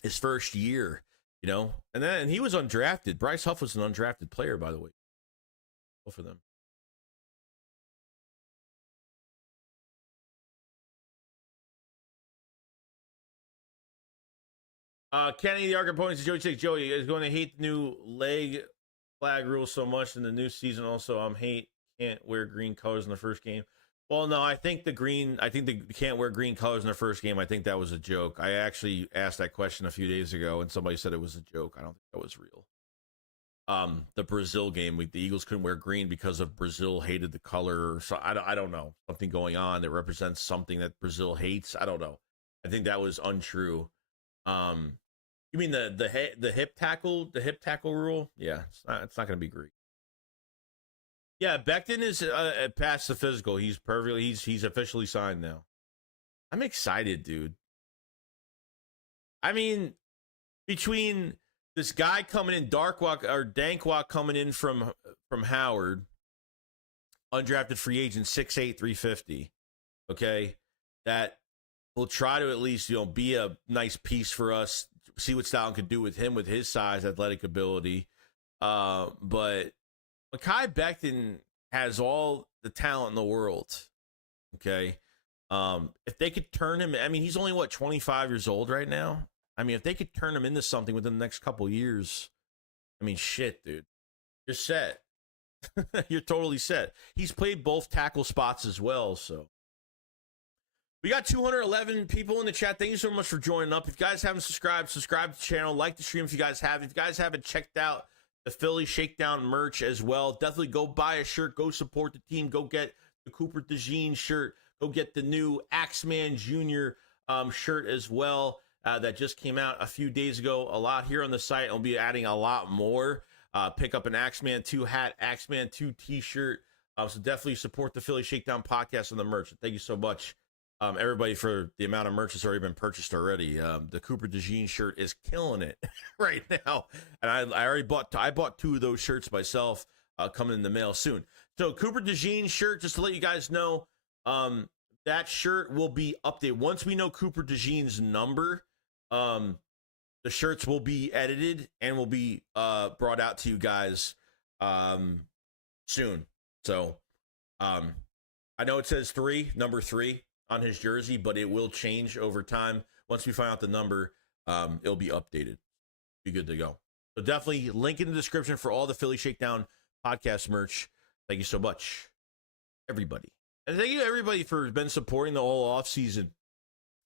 his first year, And he was undrafted. Bryce Huff was an undrafted player, by the way. Go for them. Kenny, the Arc opponents, Joey says, Joey is going to hate the new leg flag rule so much in the new season. Also, can't wear green colors in the first game. Well, no, I think the can't wear green colors in the first game. I think that was a joke. I actually asked that question a few days ago, and somebody said it was a joke. I don't think that was real. The Brazil game, the Eagles couldn't wear green because of Brazil hated the color. So I don't know, something going on that represents something that Brazil hates. I don't know. I think that was untrue. You mean the hip tackle rule? Yeah, it's not going to be great. Yeah, Becton is past the physical. He's perfectly. He's officially signed now. I'm excited, dude. I mean, between this guy coming in, Dankwalk coming in from Howard, undrafted free agent, 6'8", 350. Okay, that will try to at least be a nice piece for us. See what Stalin could do with him with his size, athletic ability. But Mekhi Becton has all the talent in the world. Okay. If they could turn him, I mean, he's only 25 years old right now. I mean, if they could turn him into something within the next couple years, I mean, shit, dude, you're set. You're totally set. He's played both tackle spots as well. So we got 211 people in the chat. Thank you so much for joining up. If you guys haven't subscribed to the channel, like the stream if you guys have. If you guys haven't checked out the Philly Shakedown merch as well, definitely go buy a shirt. Go support the team. Go get the Cooper DeJean shirt. Go get the new Axeman Jr. Shirt as well that just came out a few days ago. A lot here on the site. I'll be adding a lot more. Pick up an Axeman 2 hat, Axeman 2 t-shirt. So definitely support the Philly Shakedown podcast and the merch. Thank you so much, everybody, for the amount of merch that's already been purchased already. The Cooper DeJean shirt is killing it right now. And I already bought 2 of those shirts myself, coming in the mail soon. So Cooper DeJean shirt, just to let you guys know, that shirt will be updated. Once we know Cooper DeJean's number, the shirts will be edited and will be brought out to you guys soon. So I know it says number 3 on his jersey, but it will change over time. Once we find out the number, it'll be updated. Be good to go. So definitely link in the description for all the Philly Shakedown podcast merch. Thank you so much, everybody. And thank you everybody for been supporting the whole off season.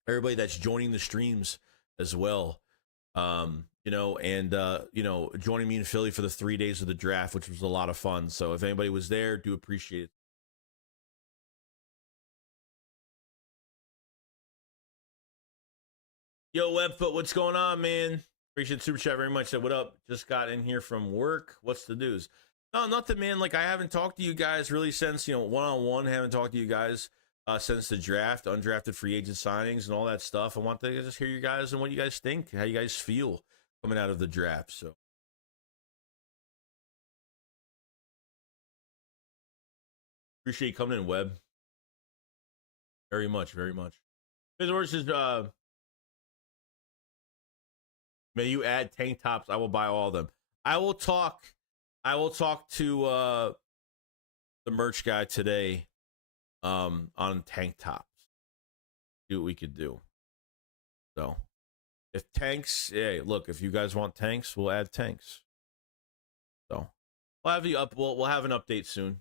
Everybody that's joining the streams as well. And joining me in Philly for the 3 days of the draft, which was a lot of fun. So if anybody was there, do appreciate it. Yo, Webfoot, what's going on, man? Appreciate the super chat very much. Said, what up? Just got in here from work. What's the news? No, nothing, man. Like, I haven't talked to you guys really since, one-on-one. Haven't talked to you guys since the draft, undrafted free agent signings and all that stuff. I want to just hear you guys and what you guys think, how you guys feel coming out of the draft. So appreciate you coming in, Webb. Very much, very much. His words is, may you add tank tops. I will buy all of them. I will talk to the merch guy today on tank tops. See what we could do. So if tanks, hey, look, if you guys want tanks, we'll add tanks. So we'll have you up. We'll have an update soon.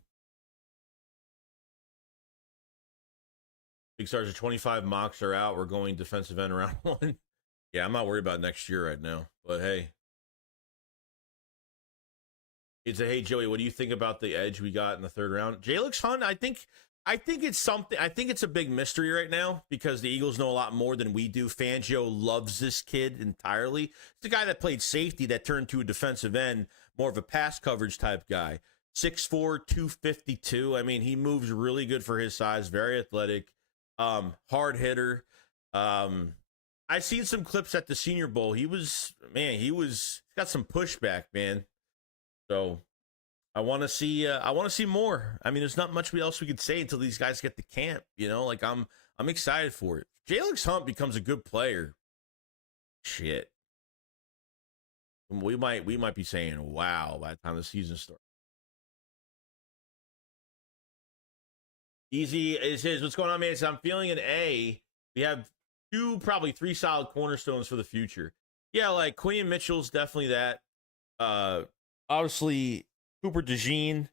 Big Stars of 25 mocks are out. We're going defensive end round 1. Yeah, I'm not worried about next year right now. But hey. It's a hey Joey, what do you think about the edge we got in the 3rd round? Jalen Hunt, I think it's something. I think it's a big mystery right now because the Eagles know a lot more than we do. Fangio loves this kid entirely. It's a guy that played safety that turned to a defensive end, more of a pass coverage type guy. 6'4", 252. I mean, he moves really good for his size, very athletic, hard hitter. I've seen some clips at the Senior Bowl. He got some pushback, man. So I want to see more. I mean, there's not much else we could say until these guys get to camp, like I'm excited for it. Jalen Hunt becomes a good player. Shit. We might be saying, wow, by the time the season starts. Easy is his. What's going on, man? So I'm feeling an A. We have 2, probably 3 solid cornerstones for the future. Yeah, like Quinn Mitchell's definitely that. Obviously, Cooper DeJean.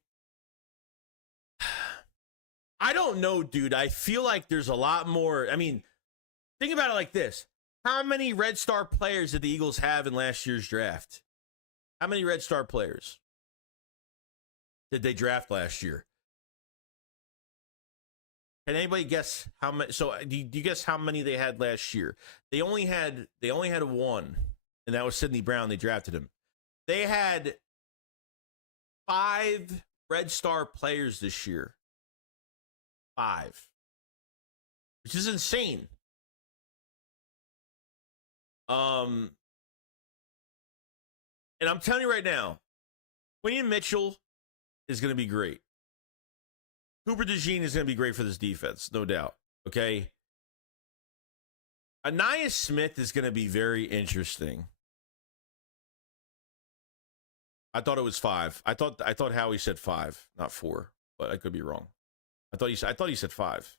I don't know, dude. I feel like there's a lot more. I mean, think about it like this. How many Red Star players did the Eagles have in last year's draft? How many Red Star players did they draft last year? Can anybody guess how many? So do you guess how many they had last year? They only had 1, and that was Sidney Brown. They drafted him. They had 5 Red Star players this year. 5. Which is insane. And I'm telling you right now, Quinn Mitchell is going to be great. Cooper DeJean is going to be great for this defense, no doubt. Okay. Anaya Smith is going to be very interesting. I thought it was 5. I thought Howie said 5, not 4, but I could be wrong. I thought he said 5.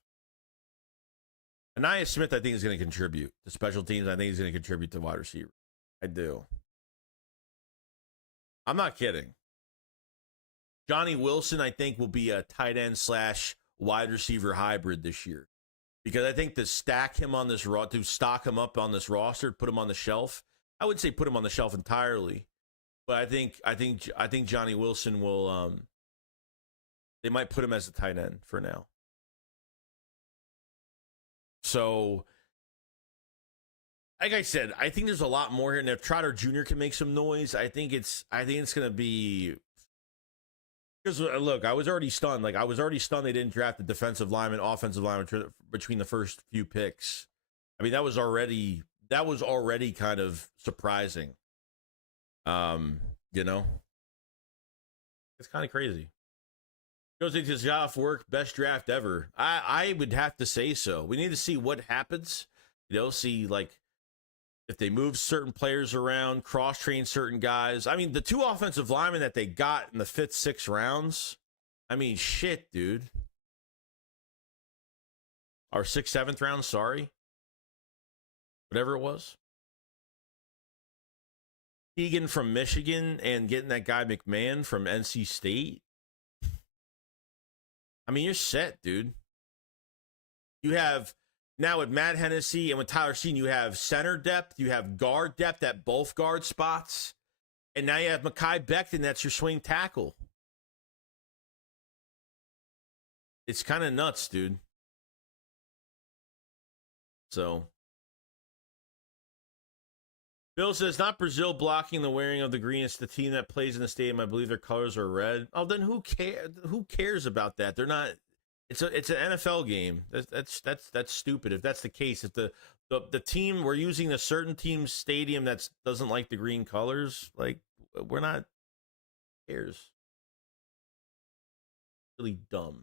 Anaya Smith, I think, is going to contribute to special teams. I think he's going to contribute to wide receiver. I do. I'm not kidding. Johnny Wilson, I think, will be a tight end / wide receiver hybrid this year, because I think to stock him on this to stock him up on this roster, put him on the shelf. I would say put him on the shelf entirely, but I think Johnny Wilson will. They might put him as a tight end for now. So, like I said, I think there's a lot more here, and if Trotter Jr. can make some noise, I think it's going to be. Because look, I was already stunned. Like, I was already stunned they didn't draft the defensive lineman, offensive lineman between the first few picks. I mean, that was already kind of surprising. You know, it's kind of crazy. Goes into his off work, best draft ever. I would have to say so. We need to see what happens. You know, see like if they move certain players around, cross-train certain guys. I mean, the 2 offensive linemen that they got in the 5th, 6th rounds, I mean, shit, dude. Or 6th, 7th round, sorry. Whatever it was. Keegan from Michigan and getting that guy McMahon from NC State. I mean, you're set, dude. You have... Now with Matt Hennessy and with Tyler Seaton, you have center depth, you have guard depth at both guard spots, and now you have Mekhi Becton, that's your swing tackle. It's kind of nuts, dude. So, Bill says, not Brazil blocking the wearing of the green. It's the team that plays in the stadium. I believe their colors are red. Oh, then who cares? Who cares about that? They're not. It's an NFL game. That's stupid. If that's the case, if the team we're using a certain team's stadium that doesn't like the green colors, like we're not. Who cares? Really dumb.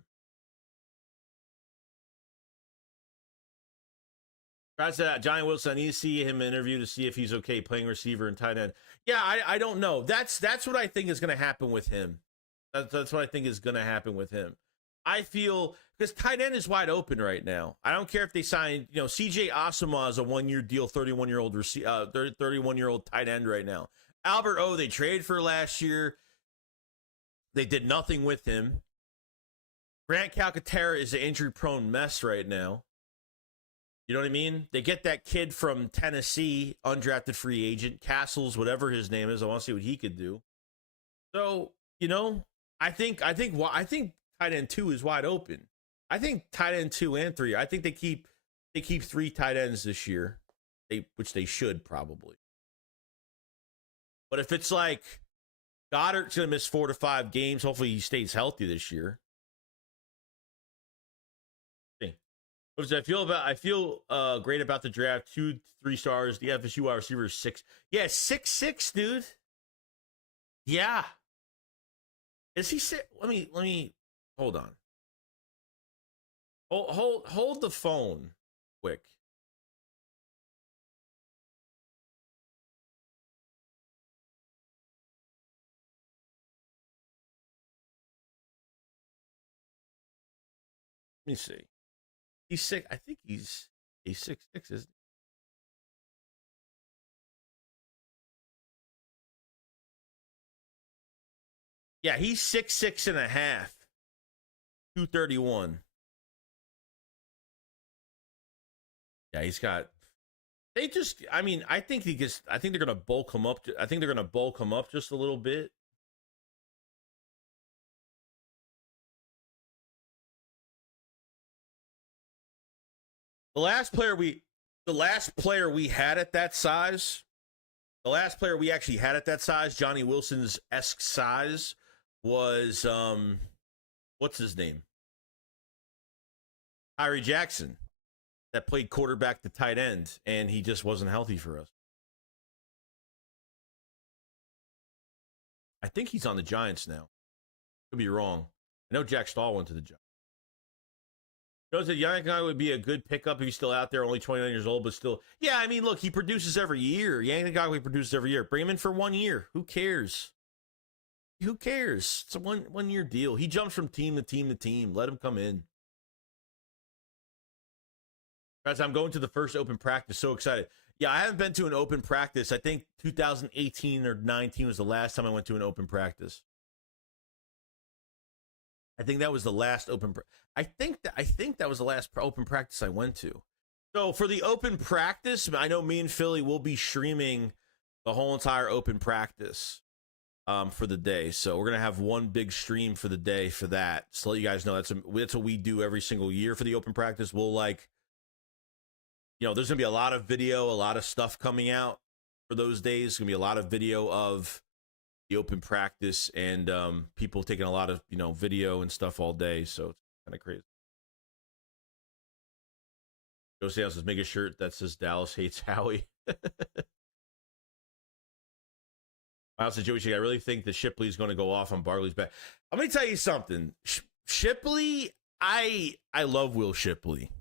Congrats to Johnny Wilson. I need to see him interview to see if he's okay playing receiver and tight end. Yeah, I don't know. That's what I think is going to happen with him. That's what I think is going to happen with him. I feel because tight end is wide open right now. I don't care if they sign, CJ Asamoah is a 1-year deal, 31-year-old tight end right now. Albert O, they traded for last year. They did nothing with him. Grant Calcaterra is an injury-prone mess right now. You know what I mean? They get that kid from Tennessee, undrafted free agent, Castles, whatever his name is. I want to see what he could do. So, I think tight end 2 is wide open. I think tight end 2 and 3. I think they keep 3 tight ends this year, which they should probably. But if it's like Goddard's going to miss 4 to 5 games, hopefully he stays healthy this year. What does I feel great about the draft. 2, 3 stars. The FSU wide receiver is 6. Yeah, 6'6", dude. Yeah. Is he sit? Let me hold on. Hold the phone quick. Let me see. He's 6. I think he's 6'6", isn't he? Yeah, he's 6'6" and a half. 231. Yeah, he's got. They just. I mean, I think they're gonna bulk him up. I think they're gonna bulk him up just a little bit. The last player we had at that size. The last player we actually had at that size, Johnny Wilson's esque size, was what's his name? Tyree Jackson, that played quarterback to tight end, and he just wasn't healthy for us. I think he's on the Giants now. Could be wrong. I know Jack Stahl went to the Giants. Knows that Yannick would be a good pickup if he's still out there, only 29 years old, but still. Yeah, I mean, look, he produces every year. Yannick produces every year. Bring him in for 1 year. Who cares? Who cares? It's a one year deal. He jumps from team to team to team. Let him come in. Guys, I'm going to the first open practice. So excited. Yeah, I haven't been to an open practice. I think 2018 or 19 was the last time I went to an open practice. I think that was the last open. I think that was the last open practice I went to. So for the open practice, I know me and Philly will be streaming the whole entire open practice for the day. So we're gonna have one big stream for the day for that. So let you guys know that's what we do every single year for the open practice. We'll there's gonna be a lot of video, a lot of stuff coming out for those days. It's gonna be a lot of video of the open practice and people taking a lot of video and stuff all day, so it's kind of crazy. Joe Sales says make a shirt that says Dallas hates Howie. I also Joey, I really think that Shipley's going to go off on Barkley's back. I'm going to tell you something. Shipley, I love Will Shipley.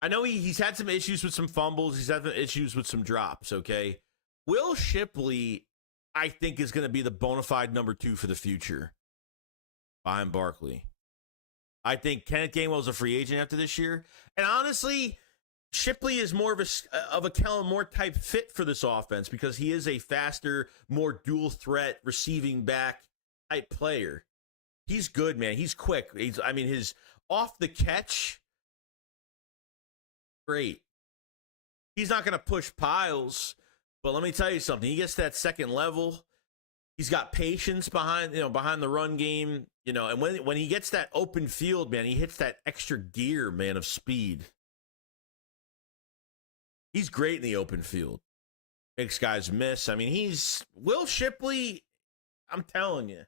I know he's had some issues with some fumbles. He's had some issues with some drops, okay? Will Shipley, I think, is going to be the bona fide number 2 for the future behind Barkley. I think Kenneth Gainwell's a free agent after this year. And honestly, Shipley is more of a Kellen Moore type fit for this offense because he is a faster, more dual threat receiving back type player. He's good, man. He's quick. His off the catch, great. He's not going to push piles. But let me tell you something. He gets that second level. He's got patience behind the run game. And when he gets that open field, man, he hits that extra gear, man, of speed. He's great in the open field. Makes guys miss. He's Will Shipley. I'm telling you,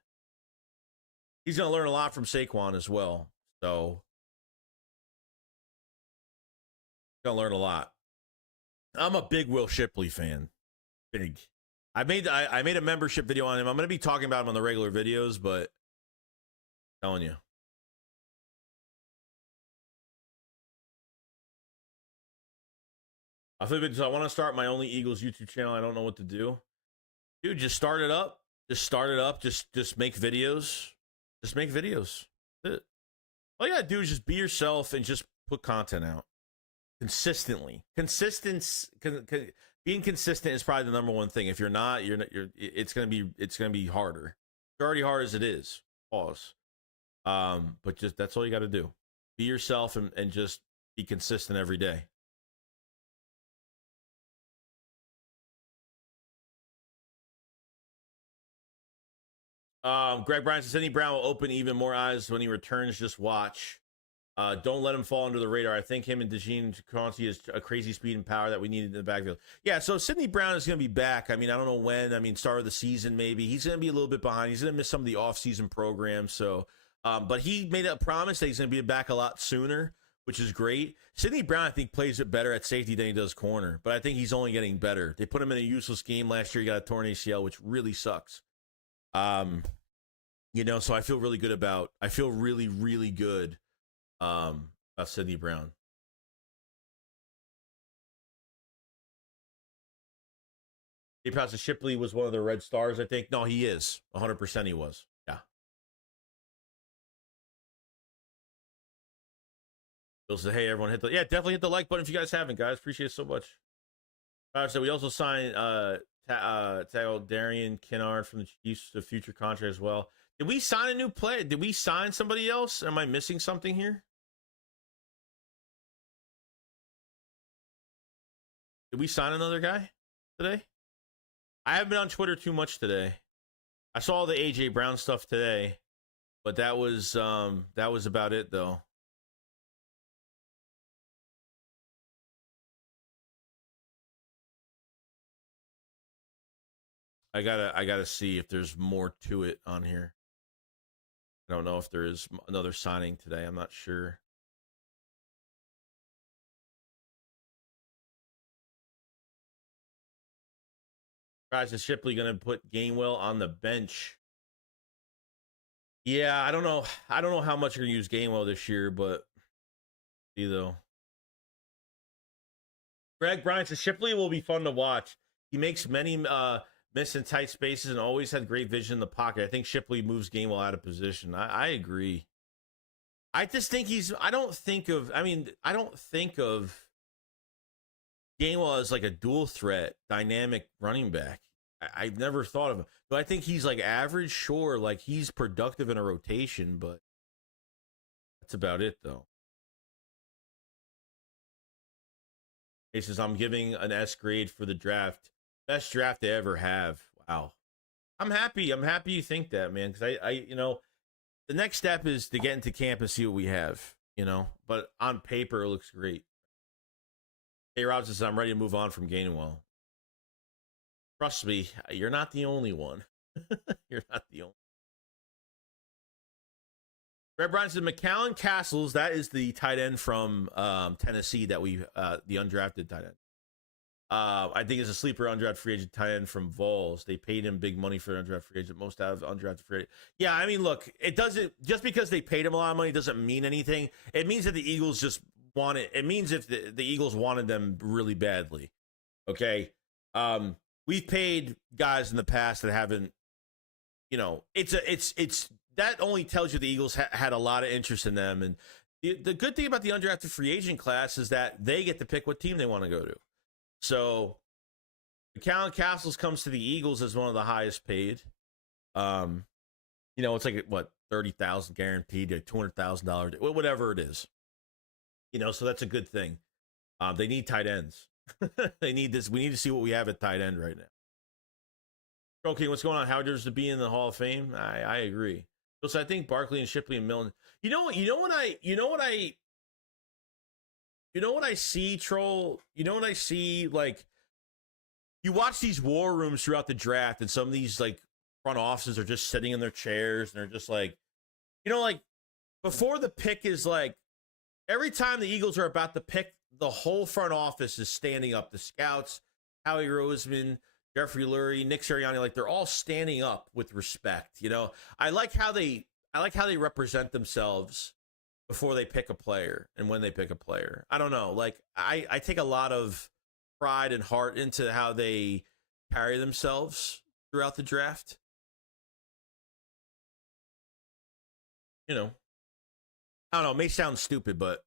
he's going to learn a lot from Saquon as well. So, he's going to learn a lot. I'm a big Will Shipley fan. Big. I made a membership video on him. I'm going to be talking about him on the regular videos, but I'm telling you. I want to start my only Eagles YouTube channel. I don't know what to do. Dude, just start it up. Just make videos. Just make videos. That's it. All you got to do is just be yourself and just put content out consistently. Being consistent is probably the number one thing. If you're not, it's gonna be harder. It's already hard as it is. Pause. But just that's all you got to do. Be yourself and just be consistent every day. Greg Bryan says Sidney Brown will open even more eyes when he returns. Just watch. Don't let him fall under the radar. I think him and DeJean Conti is a crazy speed and power that we needed in the backfield. Yeah, so Sidney Brown is going to be back. I don't know when. Start of the season maybe. He's going to be a little bit behind. He's going to miss some of the off-season programs. So, but he made a promise that he's going to be back a lot sooner, which is great. Sidney Brown, I think, plays it better at safety than he does corner, but I think he's only getting better. They put him in a useless game last year. He got a torn ACL, which really sucks. So I feel really good about. I feel really, really good. Sidney Brown. He passed Shipley was one of the Red Stars, I think. No, he is. 100% he was. Yeah. Bill said, hey, everyone, definitely hit the like button if you guys haven't, guys. Appreciate it so much. So we also signed Darian Kinnard from the Chiefs to future contract as well. Did we sign a new player? Did we sign somebody else? Am I missing something here? Did we sign another guy today? I haven't been on Twitter too much today. I saw the AJ Brown stuff today, but that was about it though. I gotta see if there's more to it on here. I don't know if there is another signing today. I'm not sure. Guys, is Shipley going to put Gainwell on the bench? Yeah, I don't know. I don't know how much you're going to use Gainwell this year, but see though. Greg Bryant says Shipley will be fun to watch. He makes many miss in tight spaces and always had great vision in the pocket. I think Shipley moves Gainwell out of position. I agree. I just think I don't think of Gainwell as like a dual threat, dynamic running back. I've never thought of him. Do I think he's like average? Sure, like he's productive in a rotation, but that's about it though. He says, I'm giving an S grade for the draft. Best draft they ever have. Wow. I'm happy. I'm happy you think that, man, because I the next step is to get into camp and see what we have, but on paper it looks great. Hey, Rob says, I'm ready to move on from Gainwell. Trust me, you're not the only one. You're not the only. Red Brian says, McAllen Castles, that is the tight end from Tennessee that the undrafted tight end. I think it's a sleeper undrafted free agent tight end from Vols. They paid him big money for an undrafted free agent, most out of undrafted free agent. Yeah, I mean, look, it doesn't, just because they paid him a lot of money doesn't mean anything. It means that the Eagles just it means if the Eagles wanted them really badly. Okay. We've paid guys in the past that haven't, it's that only tells you the Eagles had a lot of interest in them. And the good thing about the undrafted free agent class is that they get to pick what team they want to go to. So McAllen Castles comes to the Eagles as one of the highest paid. It's like what, 30,000 guaranteed, $200,000, whatever it is. So that's a good thing. They need tight ends. They need this. We need to see what we have at tight end right now. Okay, what's going on? How deserves to be in the Hall of Fame? I agree. So I think Barkley and Shipley and Milne. You know what I see, Troll? You know what I see? Like, you watch these war rooms throughout the draft, and some of these like front offices are just sitting in their chairs, and they're just like, like before the pick is like, every time the Eagles are about to pick, the whole front office is standing up. The scouts, Howie Roseman, Jeffrey Lurie, Nick Sirianni, like they're all standing up with respect. I like how they represent themselves before they pick a player and when they pick a player. I don't know. Like I take a lot of pride and heart into how they carry themselves throughout the draft. I don't know. It may sound stupid, but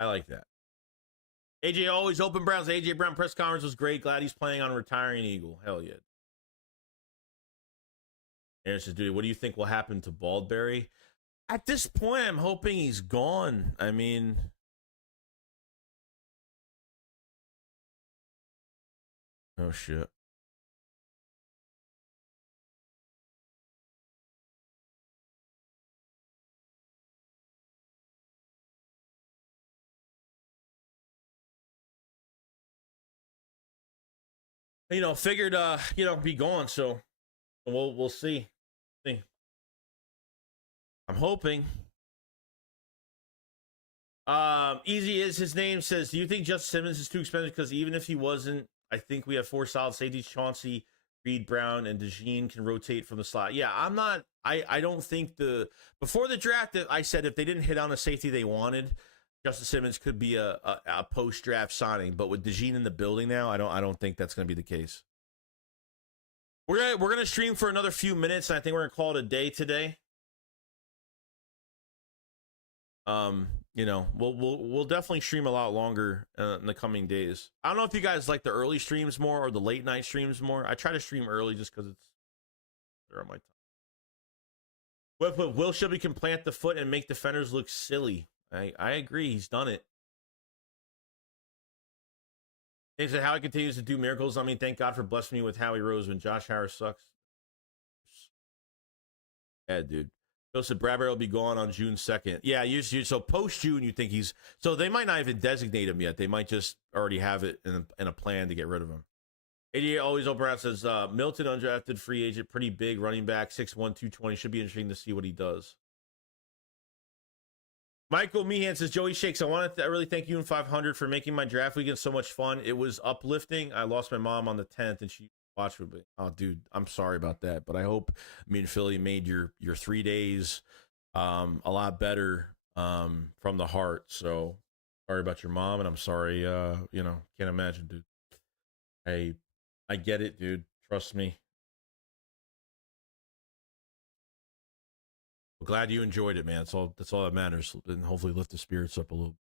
I like that. AJ always open Browns. AJ Brown press conference was great. Glad he's playing on a retiring Eagle. Hell yeah. Aaron says, dude, what do you think will happen to Baldberry? At this point, I'm hoping he's gone. I mean, oh shit. Figured be gone, so we'll see. I'm hoping. Easy is his name says, do you think Justin Simmons is too expensive? Because even if he wasn't, I think we have 4 solid safeties. Chauncey, Reed, Brown, and DeJean can rotate from the slot. Yeah, I don't think before the draft, I said if they didn't hit on a safety they wanted, Justin Simmons could be a post-draft signing. But with DeJean in the building now, I don't think that's going to be the case. We're gonna stream for another few minutes, and I think we're gonna call it a day today. We'll definitely stream a lot longer in the coming days. I don't know if you guys like the early streams more or the late night streams more. I try to stream early just because it's there on my time. But Will Shipley can plant the foot and make defenders look silly. I agree. He's done it. James said, Howie continues to do miracles. I mean, thank God for blessing me with Howie Roseman. Josh Harris sucks. Yeah, dude. Bill said Bradbury will be gone on June 2nd. Yeah, so post-June, you think so they might not even designate him yet. They might just already have it in a plan to get rid of him. 88 always open around says, Milton, undrafted free agent, pretty big running back, 6'1", 220. Should be interesting to see what he does. Michael Meehan says, Joey Shakes, I want to really thank you and 500 for making my draft weekend so much fun. It was uplifting. I lost my mom on the 10th, and she Watch would be. Oh, dude, I'm sorry about that, but I hope me and Philly made your 3 days a lot better from the heart. So sorry about your mom, and I'm sorry. Can't imagine, dude. I get it, dude. Trust me. I'm glad you enjoyed it, man. That's all that matters, and hopefully lift the spirits up a little.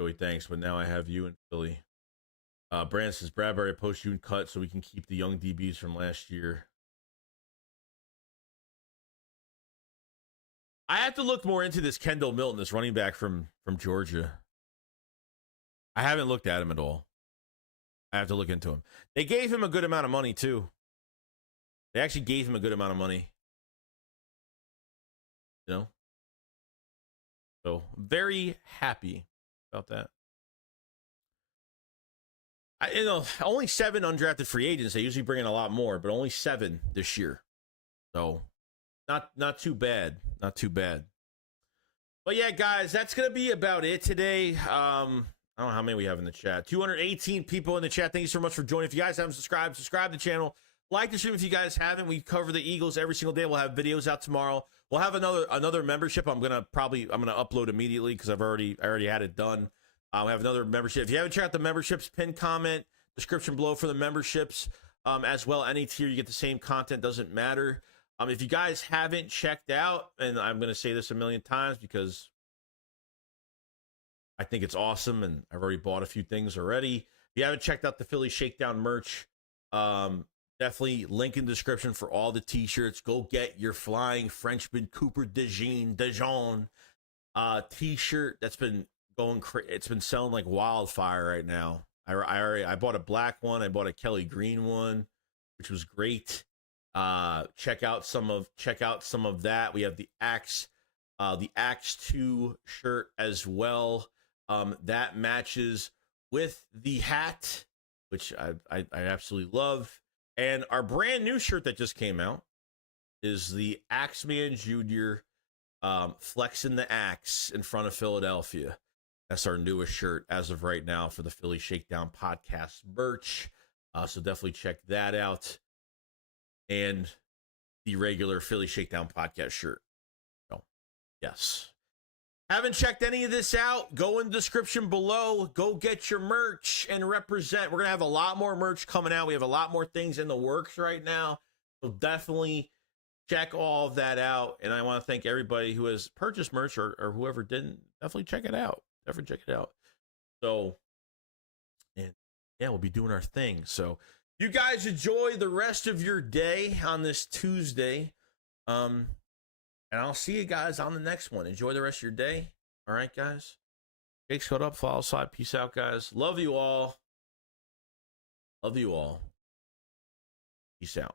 Joey, thanks, but now I have you and Philly. Brand says Bradbury post you and cut so we can keep the young DBs from last year. I have to look more into this Kendall Milton, this running back from Georgia. I haven't looked at him at all. I have to look into him. They gave him a good amount of money, too. They actually gave him a good amount of money. You know? So, very happy about that. Only 7 undrafted free agents. They usually bring in a lot more, but only 7 this year. So, not too bad. Not too bad. But yeah, guys, that's going to be about it today. I don't know how many we have in the chat. 218 people in the chat. Thank you so much for joining. If you guys haven't subscribed to the channel. Like the stream if you guys haven't. We cover the Eagles every single day. We'll have videos out tomorrow. We'll have another membership. I'm gonna upload immediately because I already had it done. We have another membership. If you haven't checked out the memberships, pin comment description below for the memberships as well. Any tier you get the same content, doesn't matter. If you guys haven't checked out, and I'm gonna say this a million times because I think it's awesome, and I've already bought a few things already. If you haven't checked out the Philly Shakedown merch, definitely link in the description for all the t-shirts. Go get your Flying Frenchman Cooper DeJean t-shirt that's been going it's been selling like wildfire right now. I bought a black one. I bought a Kelly green one, which was great. Check out some of that. We have the Axe 2 shirt as well. That matches with the hat, which I absolutely love. And our brand new shirt that just came out is the Axeman Jr. Flexing the Axe in front of Philadelphia. That's our newest shirt as of right now for the Philly Shakedown podcast merch. So definitely check that out. And the regular Philly Shakedown podcast shirt. So, yes. Haven't checked any of this out? Go in the description below. Go get your merch and represent. We're going to have a lot more merch coming out. We have a lot more things in the works right now. So definitely check all of that out. And I want to thank everybody who has purchased merch or whoever didn't. Definitely check it out. Definitely check it out. So, and yeah, we'll be doing our thing. So you guys enjoy the rest of your day on this Tuesday. And I'll see you guys on the next one. Enjoy the rest of your day. All right, guys. Jake's caught up. Follow side. Peace out, guys. Love you all. Love you all. Peace out.